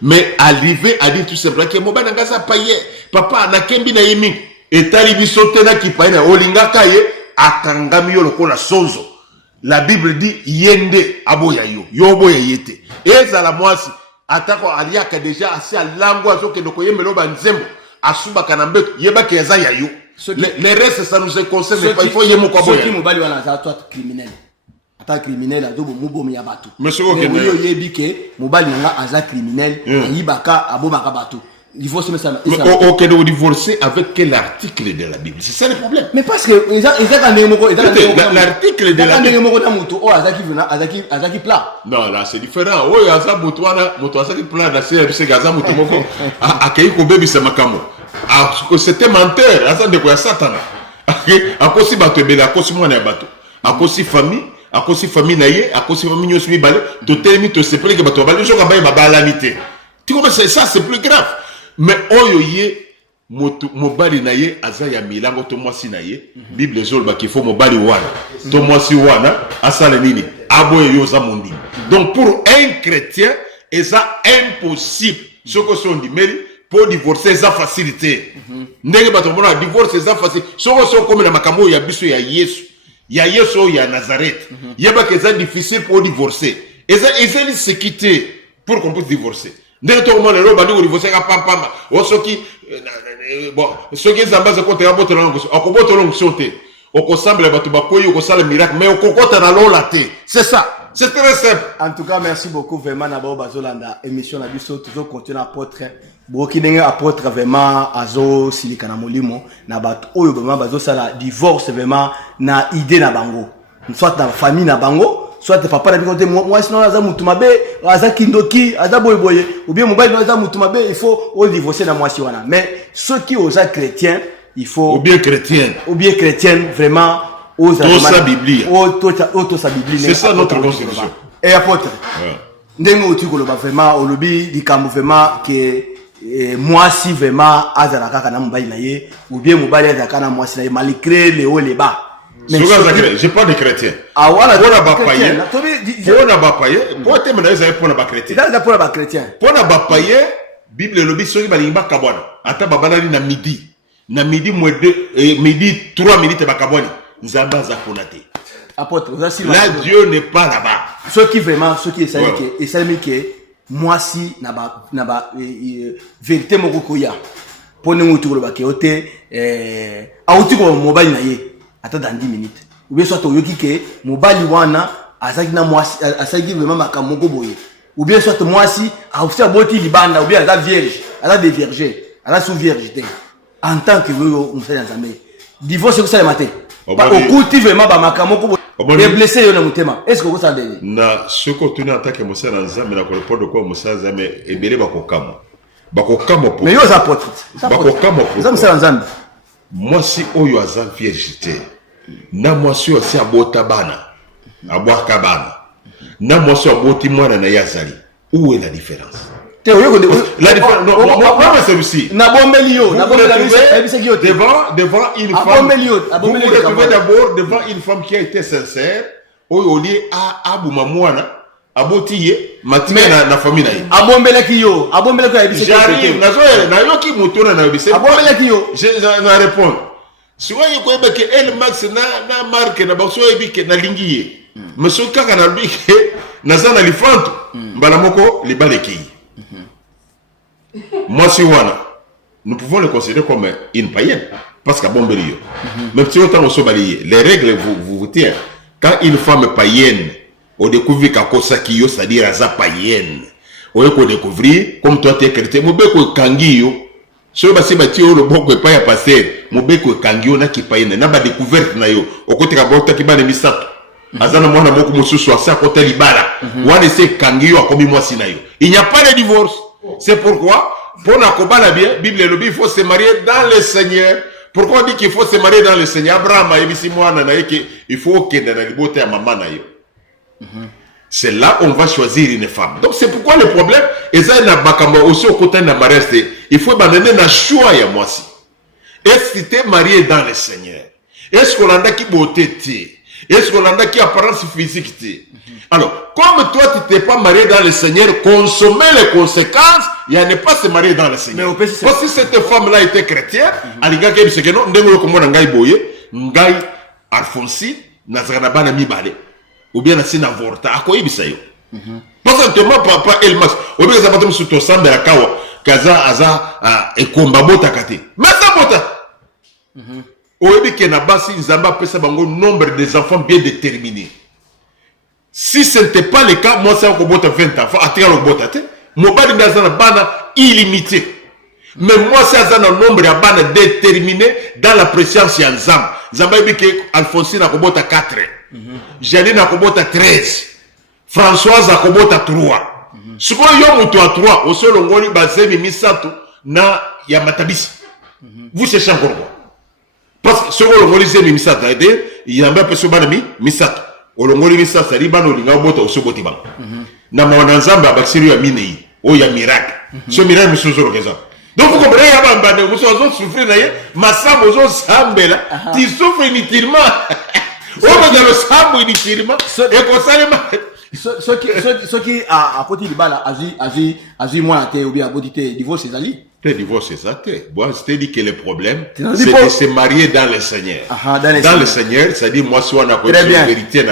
Mais arriver à dire tout simplement que moba nangasa paye papa na kembi na yimi et talibi sauter na ki paye na olinga kaye akangami yo lokola sonzo. La Bible dit yende aboya yo boya yete. Et ça la mwasi atako aliaka déjà assez à langwa zo ke ndoko yemelo ba nzembo asuba kanambe yeba ke za ya yo. Les restes ça nous concerne pas, il faut yemo kwa boya. Ceux qui mobali wana za toi criminel. Ata criminel azo bomubo ya batu. Monsieur Oké yo yebi ke mobali nga aza criminel yibaka abomaka batu. Il faut se mettre ça. OK de divorcer avec quel article de la Bible? C'est ça le problème. Mais parce que l'article de la Bible azaki plat. Non, là c'est différent. Oh aza mutwana muto azaki plat na c'est gaza muto moko akei ko bebi sa makamo. C'était menteur, aza ndeko ya satana. Akosi bato ebela akosi mwana ya bato. Akosi famille na ye, akosi famille nyoso mibale, to telemi to sepele ke bato bali joka baye babalanité. Tu comprends ça c'est plus grave. Mais oyo ye mobali na ye aza ya milango to mwasi na ye Bible zolba qu'il faut mobali wana to mwasi wana asale nini aboye yo za mundi. Donc pour un chrétien eza impossible ce que son dit mais pour divorcer ça facilité ndenge bato bona divorce ça facile so comme na makambo ya biso ya Yesu ya Nazareth yeba que c'est difficile pour divorcer et ça se quitter pour qu'on puisse divorcer. Ndenge to mo lelo bandi ko divorcer ka pam osoki bon soki zamba za kote aboto longo akoboto longo sote okosemble bato bakoyi okosala miracle mais okokota na lola te. C'est ça. C'est très simple. En tout cas, merci beaucoup vraiment na ba bazolanda émission na biso toujours continuer apôtre boki ndenge apôtre vraiment azo silika na molimo na bato oyo vraiment bazosala divorce vraiment na idée na bango. soit dans la famille na bango, soit papa na bikote moi sinon aza mutumabe, aza kindoki, aza boyeboye, ou bien mobile aza mutumabe, il faut au divorcer na moi si wana. Mais ceux qui aux chrétiens, il faut ou bien chrétienne vraiment aux sa Bible. Sa Bible. C'est ça notre constitution. Et apôtre. Ndenge otu koloba vraiment au lobby likambo vraiment que moi si vraiment azalaka kana mobali na ye ou bien mobali azalaka na moi si na ye malgré les hauts les bas. Je parle de chrétien. Ah voilà. Pour ba paye. Pour na ba paye. Pour te mena za pour na ba chrétien. Là pour na ba chrétien. Pour na ba paye, Bible lobby soki ba limba kabwana. Ata babalali na midi. Na midi midi 3 minutes ba kabwani. Nzamba za konate. Apôtre, là Dieu n'est pas là-bas. Ceux qui essayent que moi si naba vérité moko koya. Pour nous tout le baké oté auti ko mobile na ye ata dans 10 minutes. Ou bien soit yoki ke mobile wana azaki na moi azaki vraiment makamoko boye. Ou bien soit moi si a officier boti libanda ou bien la vierge, ala des vierges, ala sous viergeté. En tant que vous musala nzambe. Divorce ko ça le matin. Okuti vraiment ba makamoko les blessés na mutema. Est-ce que vous savez na soko tuni atake musala nzambe na ko répondre quoi musala nzambe ebele bakokamo. Bakokamo pour. Mais yo za porte. Bakokamo pour. Ça musala nzambe. Moi si oyo aza viergeté. Na moi si aussi abota bana. Abwaka bana. Na moi si aboti mwana na yazali. Où est la différence? La différence, non, moi c'est aussi. Devant une femme. Vous vous retrouvez d'abord devant une femme qui a été sincère. Au lieu à Aboumamouana, Abotiye, Matina na famille. Abombelekio, Abombelekio. J'arrive, Nayoki Moutouna na Obisé. Abombelekio. Je vais répondre. Si vous voyez que El Max na marque na Basso Ebike na Lingiye. Monsieur Kaka na Bike, Nazana Lifanto, Balamoko, Libaleki. Moi, si nous pouvons le considérer comme une païenne. Parce qu'à Bombelio. Même si autant on se balaye, les règles vous tiennent. Quand une femme païenne, on découvre qu'Akosakiyo, c'est-à-dire Aza païenne. On découvrir, comme toi tu es chrétien, Mobeko Kangiyo, sur le bassin bâti, le bon que pas y a passé, Mobeko Kangiyo n'a qui païenne, n'a pas découverte nayo, au côté de la botte qui va les misato. Azana mwana moko mususu asa côté libala. Wane se Kangiyo a commis moi sinayo. Il n'y a pas de divorce. C'est pourquoi, pour Nakoba la bien, Bible le dit, il faut se marier dans le Seigneur. Pourquoi on dit qu'il faut se marier dans le Seigneur? Abraham a dit, il faut qu'il y ait une beauté à maman. C'est là on va choisir une femme. Donc c'est pourquoi le problème, et ça, aussi au côté de la mariage, il faut abandonner le choix à moi aussi. Est-ce que tu es marié dans le Seigneur? Est-ce qu'on a qui beauté? Est-ce qu'on a qui apparence physique? Alors, comme toi, tu t'es pas marié dans le Seigneur, consommer les conséquences, il n'y a pas se marier dans le Seigneur. Parce que si cette femme-là était chrétienne, elle a dit que non, Ngai Alphonsine, Nazarabana Mibale, ou bien Nassin Avorta, à quoi il s'agit? Parce que papa Elmas, ou bien ça va sur ton sang de la Kawa, Kaza, Aza, et Kombabota Kate. Mais ça, Bota! Ou bien que Nabasi, Zamba, Pesa Bango, nombre des enfants bien déterminés. Si ce n'était pas le cas, moi, c'est un 20 enfants, à tirer le bota, mon bas de bana illimité. Mais moi, c'est un nombre de bana déterminé dans la présence de Nzam. Zamba dit que Alphonsine a 4, Janine a 13, Françoise a 3. Ce qu'on y a 3, au seul on basé Misato na Yamatabisi. Vous cherchez encore quoi? Parce que ce qu'on a dit Misato, il y a un peu de Misato. Olongoli misa sari bano linga bota osoboti bang na mawana nzamba bakisiri ya minei o ya miracle ce miracle musuzo keza donc vous comprenez ya bamba de musuzo souffrir na ye masabo zo sambela tu souffres inutilement o ba dans le sambo inutilement et ko salema ce qui a côté du bala azi moi te ou bien abodité divorce ezali divorce c'est ça. Bon, je dit que le problème, c'est de se marier dans le Seigneur. Dans le Seigneur, c'est-à-dire, moi, si on a connu la vérité,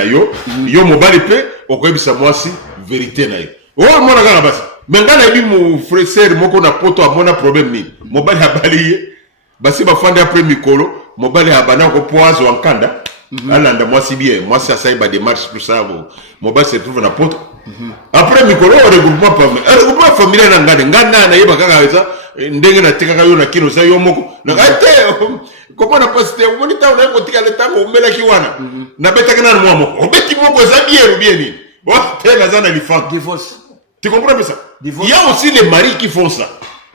yo mobile pe, on connaît ça moi si vérité na yo. Oh, moi na gana basi. Mais quand on a dit mon frère, moi qu'on a poto à mon problème ni, mobile a balayé, basi ba fanda après mikolo, mobile a bana ko poazo en kanda. Alanda moi si bien, moi ça ça ba démarche pour ça, mobile se trouve na poto. Après mikolo, regroupement familial na ngana na yeba kaka ça. ndenge na tekaka yo na kino sa yo moko na ate comment na pasteur on est on a kotika le temps on mela ki wana na betaka na moi moko obeti moko za bien ou bien ni bon t'es là dans l'éléphant Divorce. tu comprends ça Divorce. il y a aussi les maris qui font ça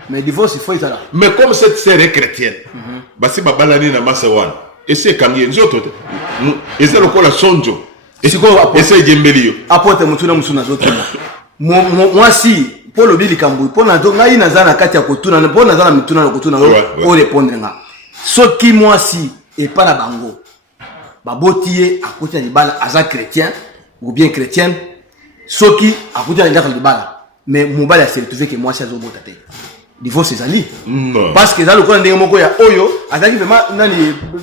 Mais divorce il faut être là. mais comme cette sœur est chrétienne basi babalani na masa wana essaye kangi nzoto essaye lokola sonjo essaye jembeli yo Apporte mutuna musuna zote. Moi si pour le bilikambu pour na donc ngai nazana kati ya kotuna pour nazana mituna na kotuna o répondre nga. Soki moi si et pas la bango. Babotiye à côté de bala aza chrétien ou bien chrétienne. Soki à côté de bala mais mon bala c'est retrouvé que moi si azo botate. Divorce c'est ali. Parce que dans le coin ndenge moko ya oyo azaki vraiment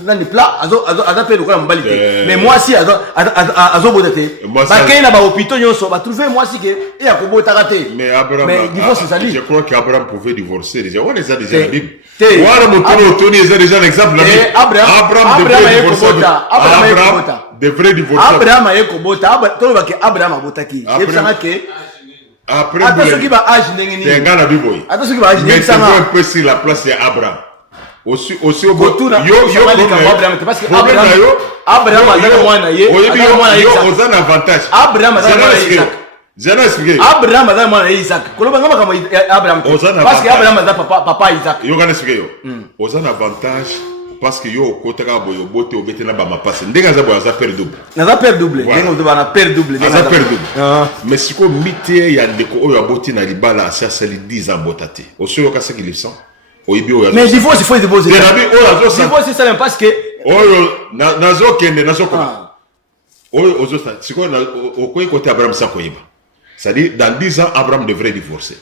nani plat azo pe le coin mbalite. Mais moi si azo botate. Ba kena ba hôpital nyonso ba trouver moi si que et ya kobota raté. Mais Abraham, mais divorce c'est ali. Je crois qu'Abraham pouvait divorcer déjà. On les a déjà la Bible. Voilà mon Tony est déjà l'exemple la Bible. Abraham devrait divorcer. Abraham a kobota. Abraham a botaki. Après, attention qui va âge n'engeni. C'est un gars la Bible. Attention qui va âge n'engeni. Mais c'est un peu sur la place de Abraham. Aussi au bout. Parce que Abraham a donné moi naïe. Ils ont un avantage. Abraham a donné moi Isaac. J'ai expliqué. Abraham a donné moi Isaac. Abraham. Parce que Abraham a donné papa Isaac. Ils ont expliqué. Ils ont un avantage. Parce que yo kotaka boyo bote obete na ba mapase ndenga za boyo za père double na père double ndenga to na père double za père double mais siko mité ya ndeko oyo aboti na libala asa sali 10 ans botate osoyo ka saki lipsan oyibi oyo mais divorce il faut divorcer divorce c'est ça même parce que oyo nazo kende nazo ko oyo ozo siko na okoyi côté Abraham sa koyiba c'est-à-dire dans 10 ans Abraham devrait divorcer.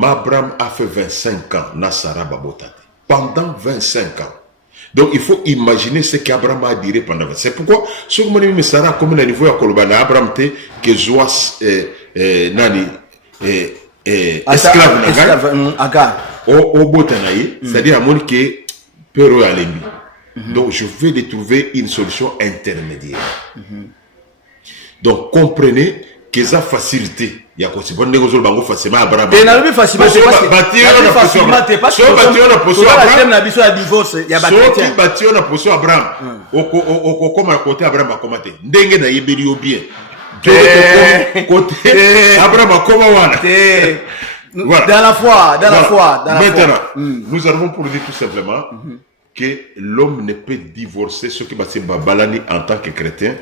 Abraham a fait 25 ans na Sarah babotate pendant 25 ans. Donc il faut imaginer ce qu'Abraham a duré pendant 25 ans. C'est pourquoi ce que mon ami Sarah comme le niveau à Kolobana Abraham te que Joas nani esclave Agar au botanaï c'est-à-dire à mon que pero alembi. Donc je vais trouver une solution intermédiaire. Donc comprenez que ça facilité il y a quoi c'est bon négocier bango facilement Abraham et n'a pas facilement c'est parce que la thème na biso ya divorce ya ba chrétien so bati on a position Abraham au comme à côté Abraham a commenté ndenge na yebeli yo bien côté Abraham a comment wana voilà dans la foi maintenant nous allons pour dire tout simplement que l'homme ne peut divorcer ce qui va se babalani en tant que chrétien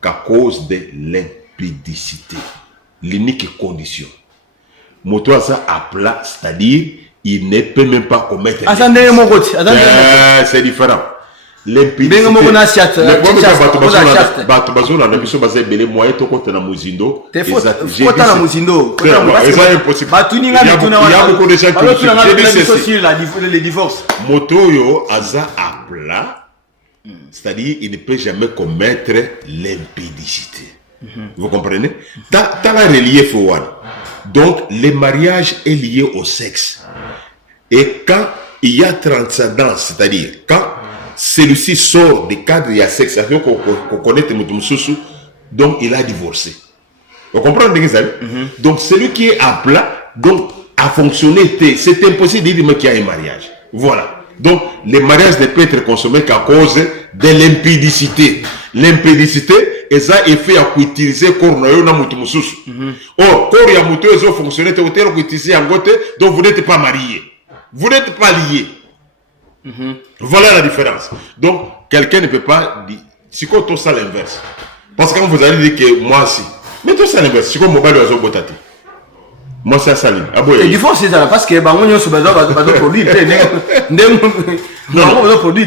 qu'à cause de l'impudicité. L'unique condition. Moto ça à plat, c'est-à-dire il ne peut même pas commettre. C'est différent. L'impudicité. C'est-à-dire il ne peut jamais commettre l'impudicité. Vous comprenez? T'as la relief au one. Donc, le mariage est lié au sexe. Et quand il y a transcendance, c'est-à-dire quand celui-ci sort du cadre il y a sexe, afin qu'on connaît donc il a divorcé. Vous comprenez ça? Donc, celui qui est à plat, donc a fonctionné, c'est impossible de dire qu'il y a un mariage. Voilà. Donc, le mariage ne peut être consommé qu'à cause de l'impudicité. L'impudicité, et ça est fait à utiliser corps na yo na mutu mususu. Or, corps ya mutu ezo fonctionner te hôtel ko utiliser en gote, donc vous n'êtes pas marié. Vous n'êtes pas lié. Voilà la différence. Donc, quelqu'un ne peut pas dire, si quoi tout ça l'inverse. Parce que quand vous allez dire que moi si, mais tout ça l'inverse, si quoi mobile ozo botate. Moi c'est ça. Et du fond c'est ça parce que bango nyoso bazo produit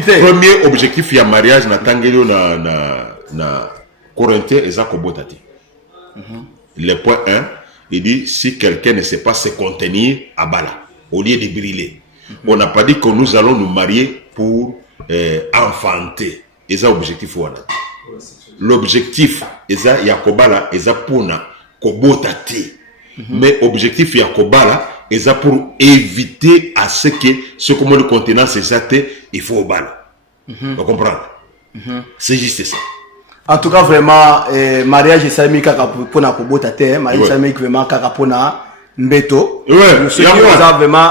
premier objectif il y a mariage na tangelo na Corinthiens et Zakobotati. Le point 1, il dit si quelqu'un ne sait pas se contenir à bala au lieu de briller. On n'a pas dit que nous allons nous marier pour enfanter. Et ça objectif voilà. L'objectif est ça yakobala et ça puna kobotati. Mais objectif yakobala et ça pour éviter à ce que ce que le continent c'est ça il faut au bal. Vous comprenez? C'est juste ça. En tout cas vraiment mariage salami kaka pona kobota te mariage salami vraiment kaka pona Mbeto. Ouais,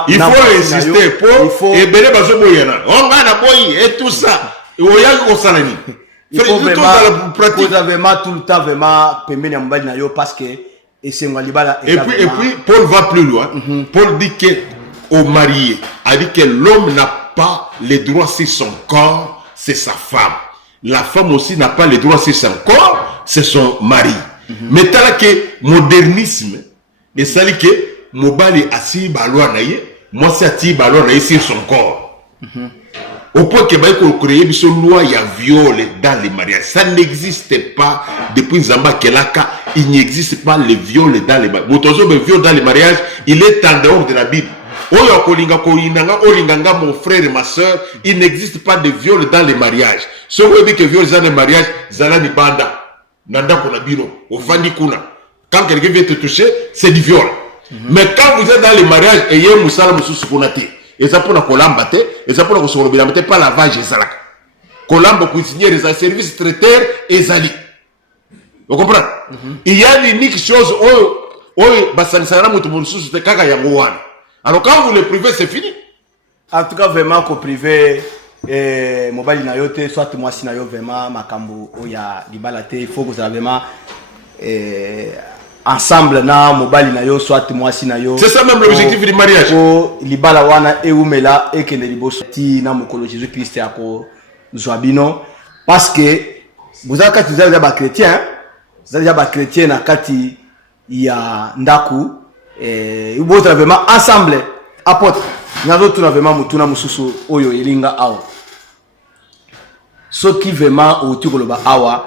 il faut insister pour et belé bazo boyana. On va na boy et tout ça. Il faut vraiment tout le temps vraiment pembeni ya mbali na yo parce que et puis Paul va plus loin. Paul dit que au marié a dit que l'homme n'a pas les droits sur son corps, c'est sa femme. La femme aussi n'a pas les droits sur son corps, c'est son mari. Mais tel que modernisme et ça dit que mobali assis balwa naye, moi c'est ati balwa naye sur son corps. Au point que Baïko créé une loi, il y a viol dans les mariages. Ça n'existe pas depuis Nzamba Kelaka. Il n'existe pas le viol dans les mariages. Le viol dans les mariages, il est en dehors de la Bible. Mon frère et ma soeur, il n'existe pas de viol dans les mariages. Ce qui dit que viol dans les mariages, Zalani Banda, Nanda Konabino, Ofandi Kuna. Quand quelqu'un vient te toucher, c'est du viol. Mais quand vous êtes dans les mariages, et il y a Moussala Moussou Sukunati. Et ça pour la colamba, et ça pour la sorobila, mais pas lavage et salak. Colamba pour signer les services traiteurs et zali. Vous comprenez? Il y a l'unique chose où Bassanisara Moutoumoussou c'était Kaka Yangouane. Alors quand vous le privez, c'est fini. En tout cas, vraiment, qu'on privé, mobile nayote, soit moi si nayo vraiment, makambo, oya, libalate, il faut que vous avez vraiment, ensemble na mobile nayo soit moi si nayo. C'est ça même l'objectif du mariage. Libala wana e umela e kende liboso ti na mokolo Jésus Christ ako zwabino parce que vous avez kati za ba chrétien, vous avez ba chrétien na kati ya ndaku vous êtes vraiment ensemble apôtre nazo tuna vraiment mutuna mususu oyo elinga awa. Ce qui vraiment au tukoloba awa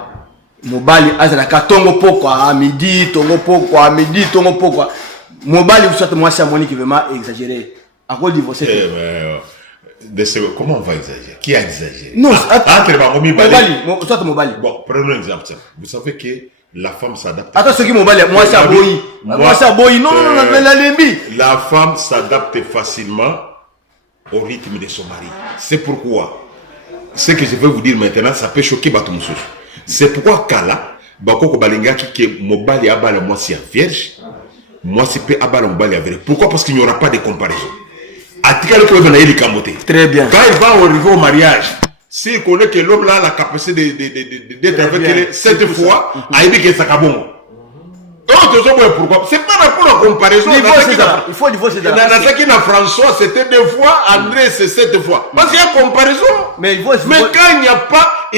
mobali azana katongo pokwa à midi tongo pokwa à midi tongo pokwa mobali vous soit moi c'est moni qui vraiment exagéré à cause divorcer comment on va exagérer? Qui a exagéré? Non, mobali soit mobali. Bon, prenons un exemple. Vous savez que la femme s'adapte. Attends, ce qui mobali moi c'est boyi. Moi c'est boyi. Non, la lembi. La femme s'adapte facilement au rythme de son mari. C'est pourquoi ce que je vais vous dire maintenant, ça peut choquer Batumoussou. C'est pourquoi Kala, Bakoko Balingaki, que Mobali Abala, moi c'est vierge, moi c'est peu Abala Mobali vierge. Pourquoi? Parce qu'il n'y aura pas de comparaison. Très bien. Quand il va arriver au mariage, s'il connaît que l'homme là a la capacité d'être avec elle 7 fois, il dit que c'est bon. Pourquoi? C'est pas pour la comparaison. Il faut divorcer. François, c'était 2 fois, André, c'est 7 fois. Parce qu'il y a une comparaison. Mais quand il n'y a pas,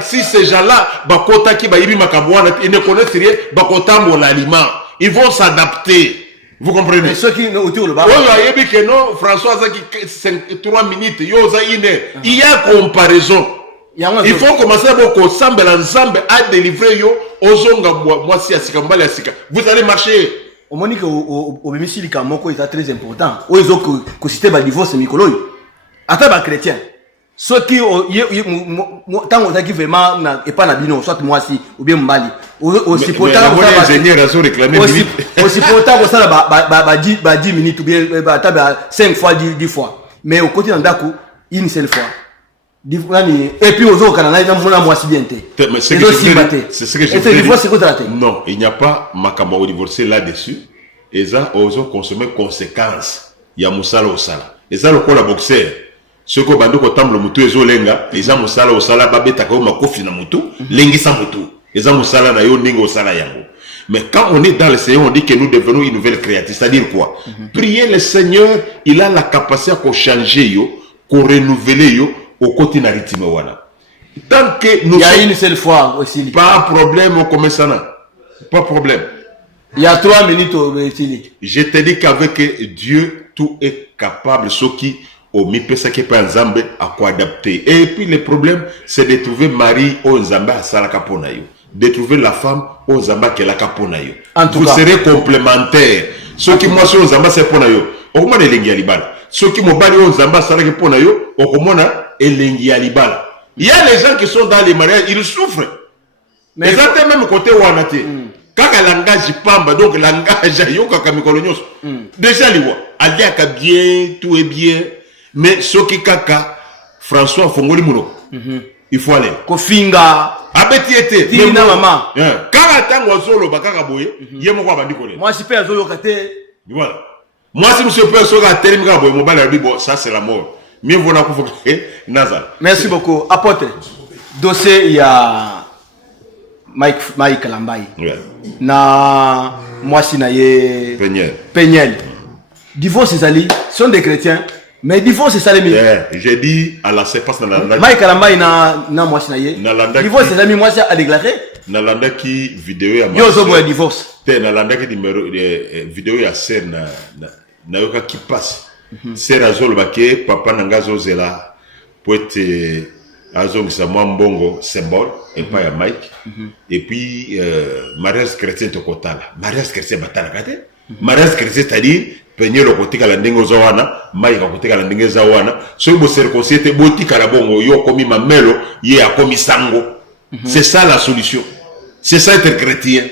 si ces gens-là, ils ne connaissent rien, ils vont s'adapter. Vous comprenez? Mais ceux qui autour le bas. François, 3 minutes, il y a comparaison. Il faut commencer à ensemble à délivrer vous allez marcher. Au moment où c'est très important. Ils ont cité le divorce Mikolo. Attends, chrétien. Ceux qui tant on a qui vraiment et pas nabino soit moi si ou bien Mbali aussi pourtant aussi pourtant ça ba 10 minutes ou bien 5 fois 10 fois mais au côté d'Andaku une seule fois et puis aux autres Canada ils ont moi si bien c'est ce que je veux dire. Non, il n'y a pas makambo divorcer là-dessus et ça aux autres consommer conséquences il y a musala au sala et ça le la boxeur ce que bando ko tamble mutu ezolenga eza musala osala babeta ko makofi na mutu lengisa mutu eza musala na yo ningo osala yango. Mais quand on est dans le Seigneur, on dit que nous devenons une nouvelle créature. C'est-à-dire quoi? Prier le Seigneur, il a la capacité à changer yo, à renouveler yo au côté na rythme wana. Tant que nous il y a une seule fois aussi. Pas problème au commerçant. Pas problème. Il y a 3 minutes au Bétili. Je te dis qu'avec Dieu, tout est capable. Ce qui au mipesa qui peut ensemble à quoi adapter. Et puis le problème, c'est de trouver Marie au Nzamba à Salaka Ponayo. De trouver la femme au Nzamba qui est la Kaponayo. Vous serez complémentaires. Ceux qui moi sur Nzamba c'est Ponayo. Au moins elengi alibala. Ceux qui m'obali au Nzamba Salaka Ponayo, au moins elengi alibala. Il y a les gens qui sont dans les mariages, ils souffrent. Mais ça c'est même côté où on a été. Quand le langage pamba, donc le langage yoka kamikolonyos. Déjà liwa, aliaka bien, tout est bien. Mais ce qui kaka François Fongoli Mouno, il faut aller. Kofinga. Abeti était. Tina maman. Quand attend solo bakaka boye, yemo kwa bandi kole. Moi je peux azolo kate Voilà. Moi, si monsieur peut se rater, bon, ça c'est la mort. Mieux vaut la Nazal. Merci beaucoup. Apôtre, dossier, il y a Mike Kalambai. Ouais. Na moi, Sinaye Peñel. Divorce, c'est ali. Sont des chrétiens. Mais divorce, c'est ça les yeah. J'ai dit à la séparation dans la Mike Kalambai na moi, Sinaye. Divorce, c'est amis, moi, c'est à déclarer. Nalanda qui vidéo ya yo zo boya divorce te nalanda qui numéro vidéo ya ser na yoka qui passe ser azolo bake papa nanga zozela poete azongisa mwa mbongo symbole et pas ya Mike et puis mariage chrétien to kotala mariage chrétien batala kate mariage chrétien c'est-à-dire penye lo kotika la ndenge zawana Mike kotika la ndenge zawana so bo circoncité botika la bongo yo komi mamelo ye akomi sango. C'est ça la solution. C'est ça être chrétien.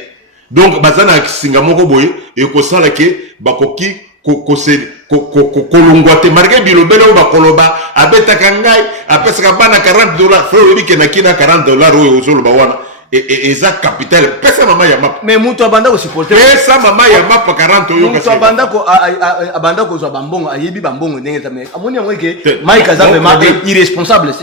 Donc, bazana singamoko boye et ko sala ke bakoki kolongwate marke bilobelo bakoloba abeta kangai apesa bana $40 frère obi ke nakina $40 oyo ozolo bawana et ça capital pesa mama ya map. Mais mutu abanda ko supporter pesa mama ya map 40 oyo kasi. Mutu abanda ko zo bambongo ayebi bambongo ndenge ta mais amoni yango ke Mike aza vraiment irresponsable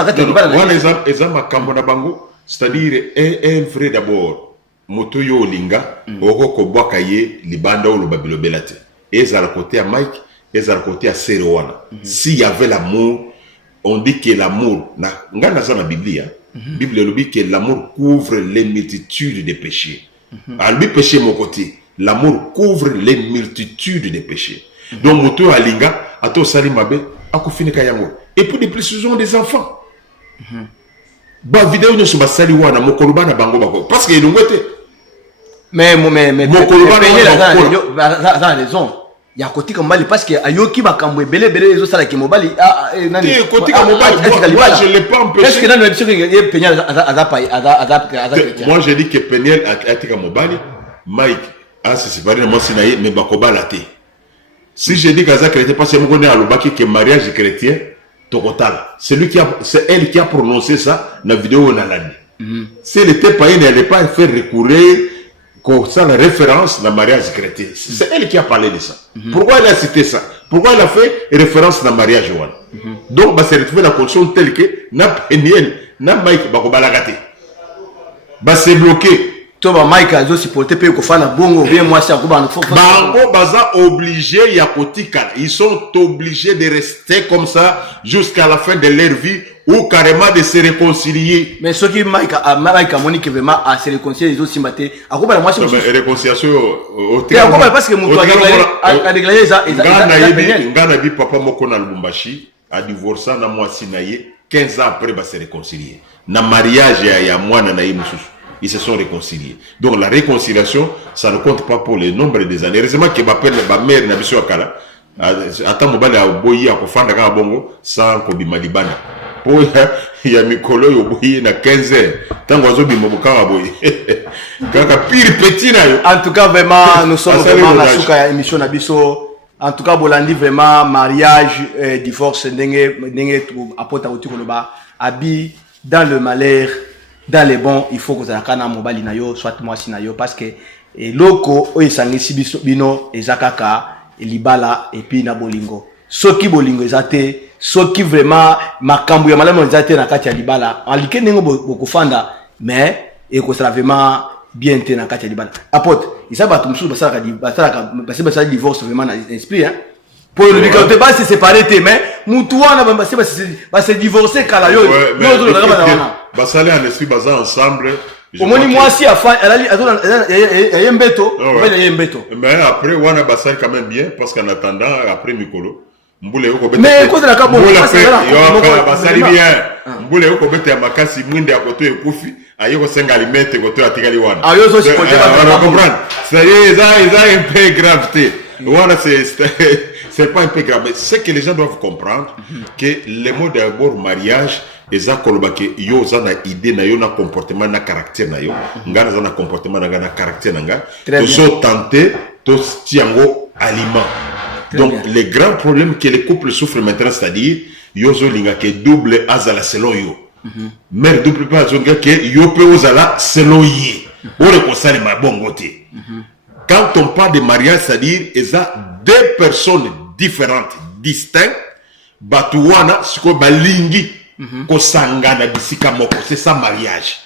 akati libala na. Wana eza makambo na bango. C'est-à-dire, un vrai d'abord, moto yo linga, oko kobwaka ye libanda ou le babilobelate. Et ça à côté à Mike, et ça à côté à Serowana. S'il y avait l'amour, on dit que l'amour, nga na za na Bible, Bible le dit que l'amour couvre les multitudes de péchés. Alors lui péché mon côté, l'amour couvre les multitudes de péchés. Donc moto a linga, ato salimabe, akufine kayango. Et pour des précisions des enfants. Ba vidéo ne sont pas sali wana mokoloba na bango bako parce que elongwete mais mokoloba na raison ya kotika mobali parce que ayoki makambo ebele ezo sala ki mobali nani kotika mobali moi je l'ai pas empêché est-ce que dans l'émission que Peñel moi je dis que Peñel a tika mobali Mike a se séparé de moi sinaye mais bakoba laté si je dis kaza chrétien parce que mon connaît alobaki que mariage chrétien c'est elle qui a prononcé ça dans la vidéo on a l'année. Si elle était païenne, elle n'allait pas faire recourir comme ça la référence dans le mariage chrétien. C'est elle qui a parlé de ça. Pourquoi elle a cité ça? Pourquoi elle a fait référence dans le mariage? Donc, c'est retrouvé dans la condition telle que na Peñel, na Mike, c'est bloqué. Mike a supporté pe ko fana bongo bien moi ça ko ba bango baza obligé ya kotika ils sont obligés de rester comme ça jusqu'à la fin de leur vie ou carrément de se réconcilier. Mais ce qui Mike a Monique vraiment à se réconcilier les autres simbaté a ko ba moi c'est réconciliation au terme parce que mon a déclaré ça ngana bi papa moko na Lubumbashi a divorcé na moi sinaye 15 ans après ba se réconcilier na mariage ya mwana na yimususu. Ils se sont réconciliés. Donc la réconciliation, ça ne compte pas pour le nombre des années. Heureusement que ma mère n'a pas akala. Attends, mon bal a boyi à kofanda ka bongo sans kobi malibana. Pour il y a mikolo yo boyi na 15 ans. Tant oiseau bi mobuka boyi. Kaka pire petit na yo. En tout cas vraiment nous sommes vraiment la souka émission na biso. En tout cas bolandi vraiment mariage divorce ndenge apota otikoloba abi dans le malheur. Dans les bons, il faut que ça kana mobali na yo soit moi si na yo parce que loko oyesangisi bino ezakaka libala et puis na bolingo. Soki bolingo ezate, soki vraiment makambu ya malamu ezate na kati ya libala. Alike nengo bokufanda mais eko sera vraiment bien te na kati ya libala. Apote, isa batu musu basala divorce vraiment na esprit hein. Pour le dire que pas se séparer mais mutu wana ba se divorcer kala yo. Basale en esprit basé ensemble. Au moins moi si à fin elle a un beto, mais après wana basale quand même bien parce qu'en attendant après Mikolo mbule yoko bete. Mais quoi de la cabo basale bien. Mbule yoko bete ya makasi mwinde ya koto ekufi ayoko senga alimete koto ya tikali wana. Ayo so supporter pas comprendre. Ça y est, ça un peu gravité. Voilà c'est pas un peu grave, mais c'est que les gens doivent comprendre que les mots d'abord mariage eza koloba ke yo za na idée na yo na comportement na caractère na yo ngana za na comportement na ngana caractère na nga to so tenter to tiango aliment. Donc les grands problèmes que les couples souffrent maintenant, c'est-à-dire yo zo linga ke double azala selon yo mère double pas zo nga ke yo pe ozala selon yi o le kosali mabongo te quand on parle de mariage, c'est-à-dire il y a deux personnes différentes, distinctes, batuwana siko balingi ko sangana bisika moko, c'est ça mariage.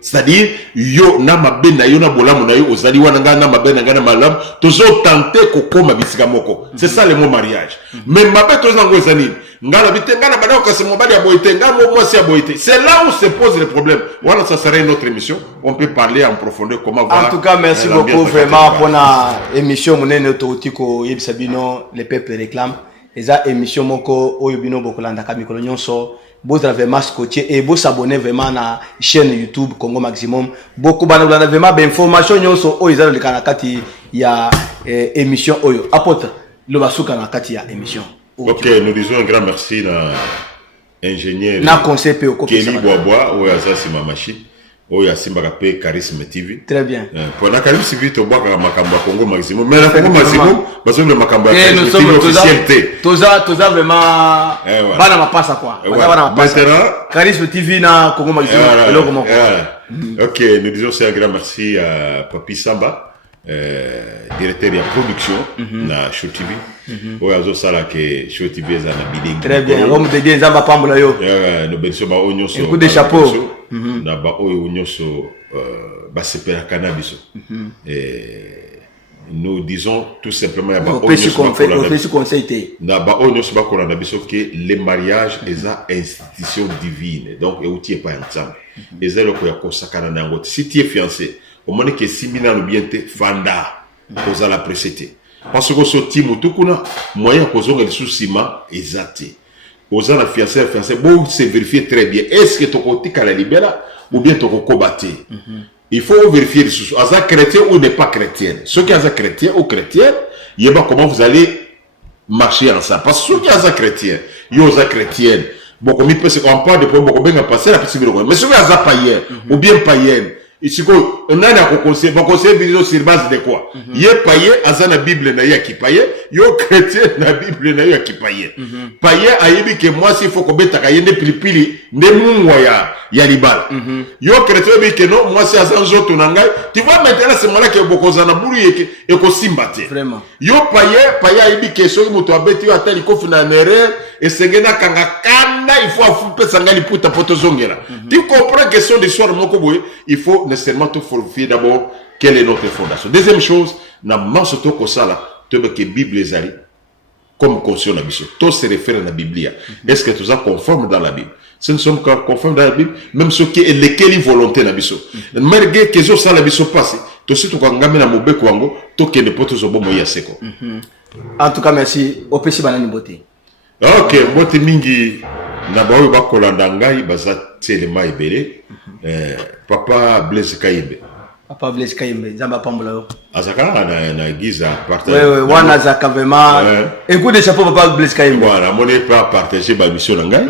C'est-à-dire yo na mabe na yo na bolamu na yo ozali wana nga na mabe na nga na malamu tozo tenter ko koma bisika moko. C'est ça le mot mariage. Mais mabe tozo ngo ezani ngala bitengana bana ko se mobali ya boité ngamo moi c'est boité. C'est là où se pose le problème. Voilà, ça serait une autre émission. On peut parler en profondeur comment voir. En tout cas, merci beaucoup vraiment pour la émission monene totiko yebisabino les peuples réclament. Eza émission moko oyobino bokolanda kamikolo nyonso. Vous avez vraiment scotché et vous abonnez vraiment à la chaîne YouTube Congo Maximum. Beaucoup de vraiment d'informations nyonso oyizalo le kanakati ya émission oyo. Apôtre le basuka nakati ya émission. OK, nous disons un grand merci à ingénieur na conseil pe okopesa. Kelly Boaboa oyo azasi ma machine. Oyo asimba pe Charisme TV. Très bien. Pour la Charisme TV to boka makambo Congo Maximum. Mais la Congo Maximum, parce que le makambo nous sommes officialité. Toza vraiment bana mapasa quoi. Maintenant Charisme TV na Congo Maximum. OK, nous disons c'est un grand merci à Papi Samba, directeur de la production na Show TV. Oyo azo sala ke Show TV za na bilingi. Très bien. Homme de Dieu nzamba pambola yo. No benso ba onyo so. Un coup de chapeau. Na ba oyo nyonso ba sepela cannabis. Nous disons tout simplement ya ba oyo conseil na ba oyo so ba kolanda biso que les mariages eza institution divine. Donc euti pas ensemble. Eza loko ya kosakana nango. Si tu es fiancé, au moment que simina no bien te fanda oza la précédé. Parce que ce timo tukuna moyen kozonga le sous-ciment ezate. Oza na fiancé bon se vérifier très bien est-ce que ton côté la libéra ou bien ton kobaté. Il faut vérifier les sous aza chrétien ou n'est pas chrétien. Ceux qui sont chrétiens ou chrétienne, yeba comment vous allez marcher ensemble parce que ceux qui sont chrétiens, yo za chrétienne. Bon comme il peut se parle de problème beaucoup bien passer la petite mais ceux qui sont païens ou bien païennes. Ici quoi on a conseil vidéo sur base de quoi yé païen azana bible na ya ki païen yo chrétien na bible na ya ki païen païen ayebi que moi s'il faut ko betaka yende pilipili ne mungwa ya libala yo chrétien bi que non moi c'est azan joto na ngai tu vois maintenant c'est moi là que bokozana bulu yeke e ko simbate vraiment yo païen ayebi que so muto abeti yo atali ko fina nere et sengena kanga kanda il faut afupe sangali puta poto zongera tu comprends que son d'histoire moko boy il faut nécessairement te vérifier d'abord quelle est notre fondation. Deuxième chose, na manso to ko sala to be que Bible ezali comme conscient na biso. To se réfère à la Bible. Est-ce que tout ça conforme dans la Bible? Si nous sommes conformes dans la Bible, même ce qui est lesquels volonté na biso. Malgré que zo sala biso passé, to si to ko ngamena mobeko wango to ke ne poto zo bomo ya seko. En tout cas merci. Opesi banani boté. OK, boté mingi na bawe bakolanda ngai baza telema ibele. Papa Blaise Kayembe. Papa Blaise Kayembe, Zamba Pambola yo. Azaka na giza partage. Oui, wana zaka vraiment. Écoute des chapeaux Papa Blaise Kayembe. Voilà, mon n'est pas partager ma mission là.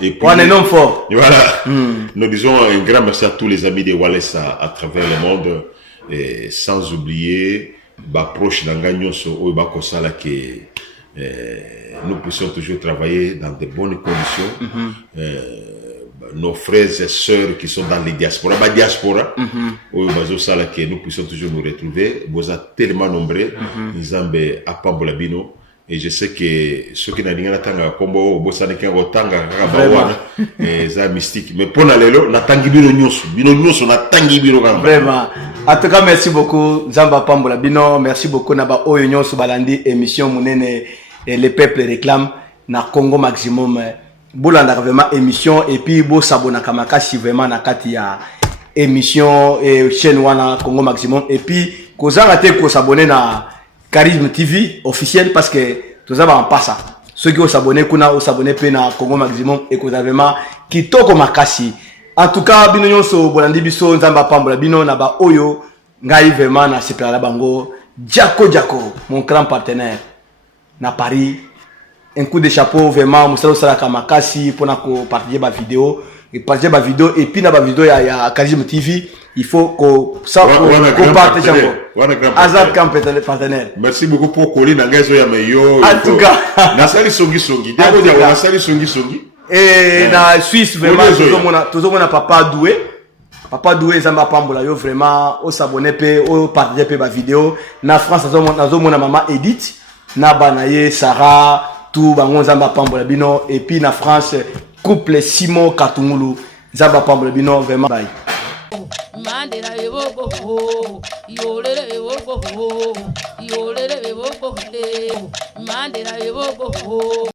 Et puis on est non fort. Voilà. Nous disons un grand merci à tous les amis de Wallace à travers le monde et sans oublier ba proche nanga nyonso o ba kosala que nous puissions toujours travailler dans de bonnes conditions. Nos frères et sœurs qui sont dans les diasporas, que nous puissions toujours nous retrouver. Vous êtes tellement nombreux, nous avons à Pambolabino. Et je sais que ceux qui n'ont rien à tanga, comme vous savez qu'il y a tanga, c'est mystique. Mais pour l'allélo, na tangi bino nyonso, na tangi bino vraiment. En tout cas, merci beaucoup, Zamba Pambolabino. Merci beaucoup, Naba Oyo nyonso balandi émission Mounene et les peuples réclament na Congo Maximum. Bolanda vraiment émission et puis bo sabona kamakasi vraiment na kati ya émission et chaîne wana Congo Maximum et puis kozanga te ko s'abonner na Charisme TV officiel parce que tout ça va en passer ceux qui ont s'abonner kuna au s'abonner pe na Congo Maximum et ko vraiment kitoko makasi en tout cas bino nyonso bolandi biso nzamba pambola bino na ba oyo ngai vraiment na sepela bango Jako mon grand partenaire na Paris. Un coup de chapeau vraiment Moussalo Salaka Makasi pour partager ma vidéo et partager ma vidéo et puis dans ma vidéo il y a Charisme TV il faut qu'on partage encore Azad Camp partenaire. Merci beaucoup pour coller dans gazo ya meyo en tout cas na sali songi d'abord il y a sali songi et na Suisse vraiment toujours mon papa doué Papa Doué Zamba Pambola yo vraiment au s'abonner pe au partager pe ba vidéo na France nazo mona maman Edith na banaye Sarah tout bango Zamba Pambola bino et puis na France couple Simon Katungulu Zamba Pambola bino vraiment bye. Mandela yoboko yolele yoboko yolele yoboko Mandela yoboko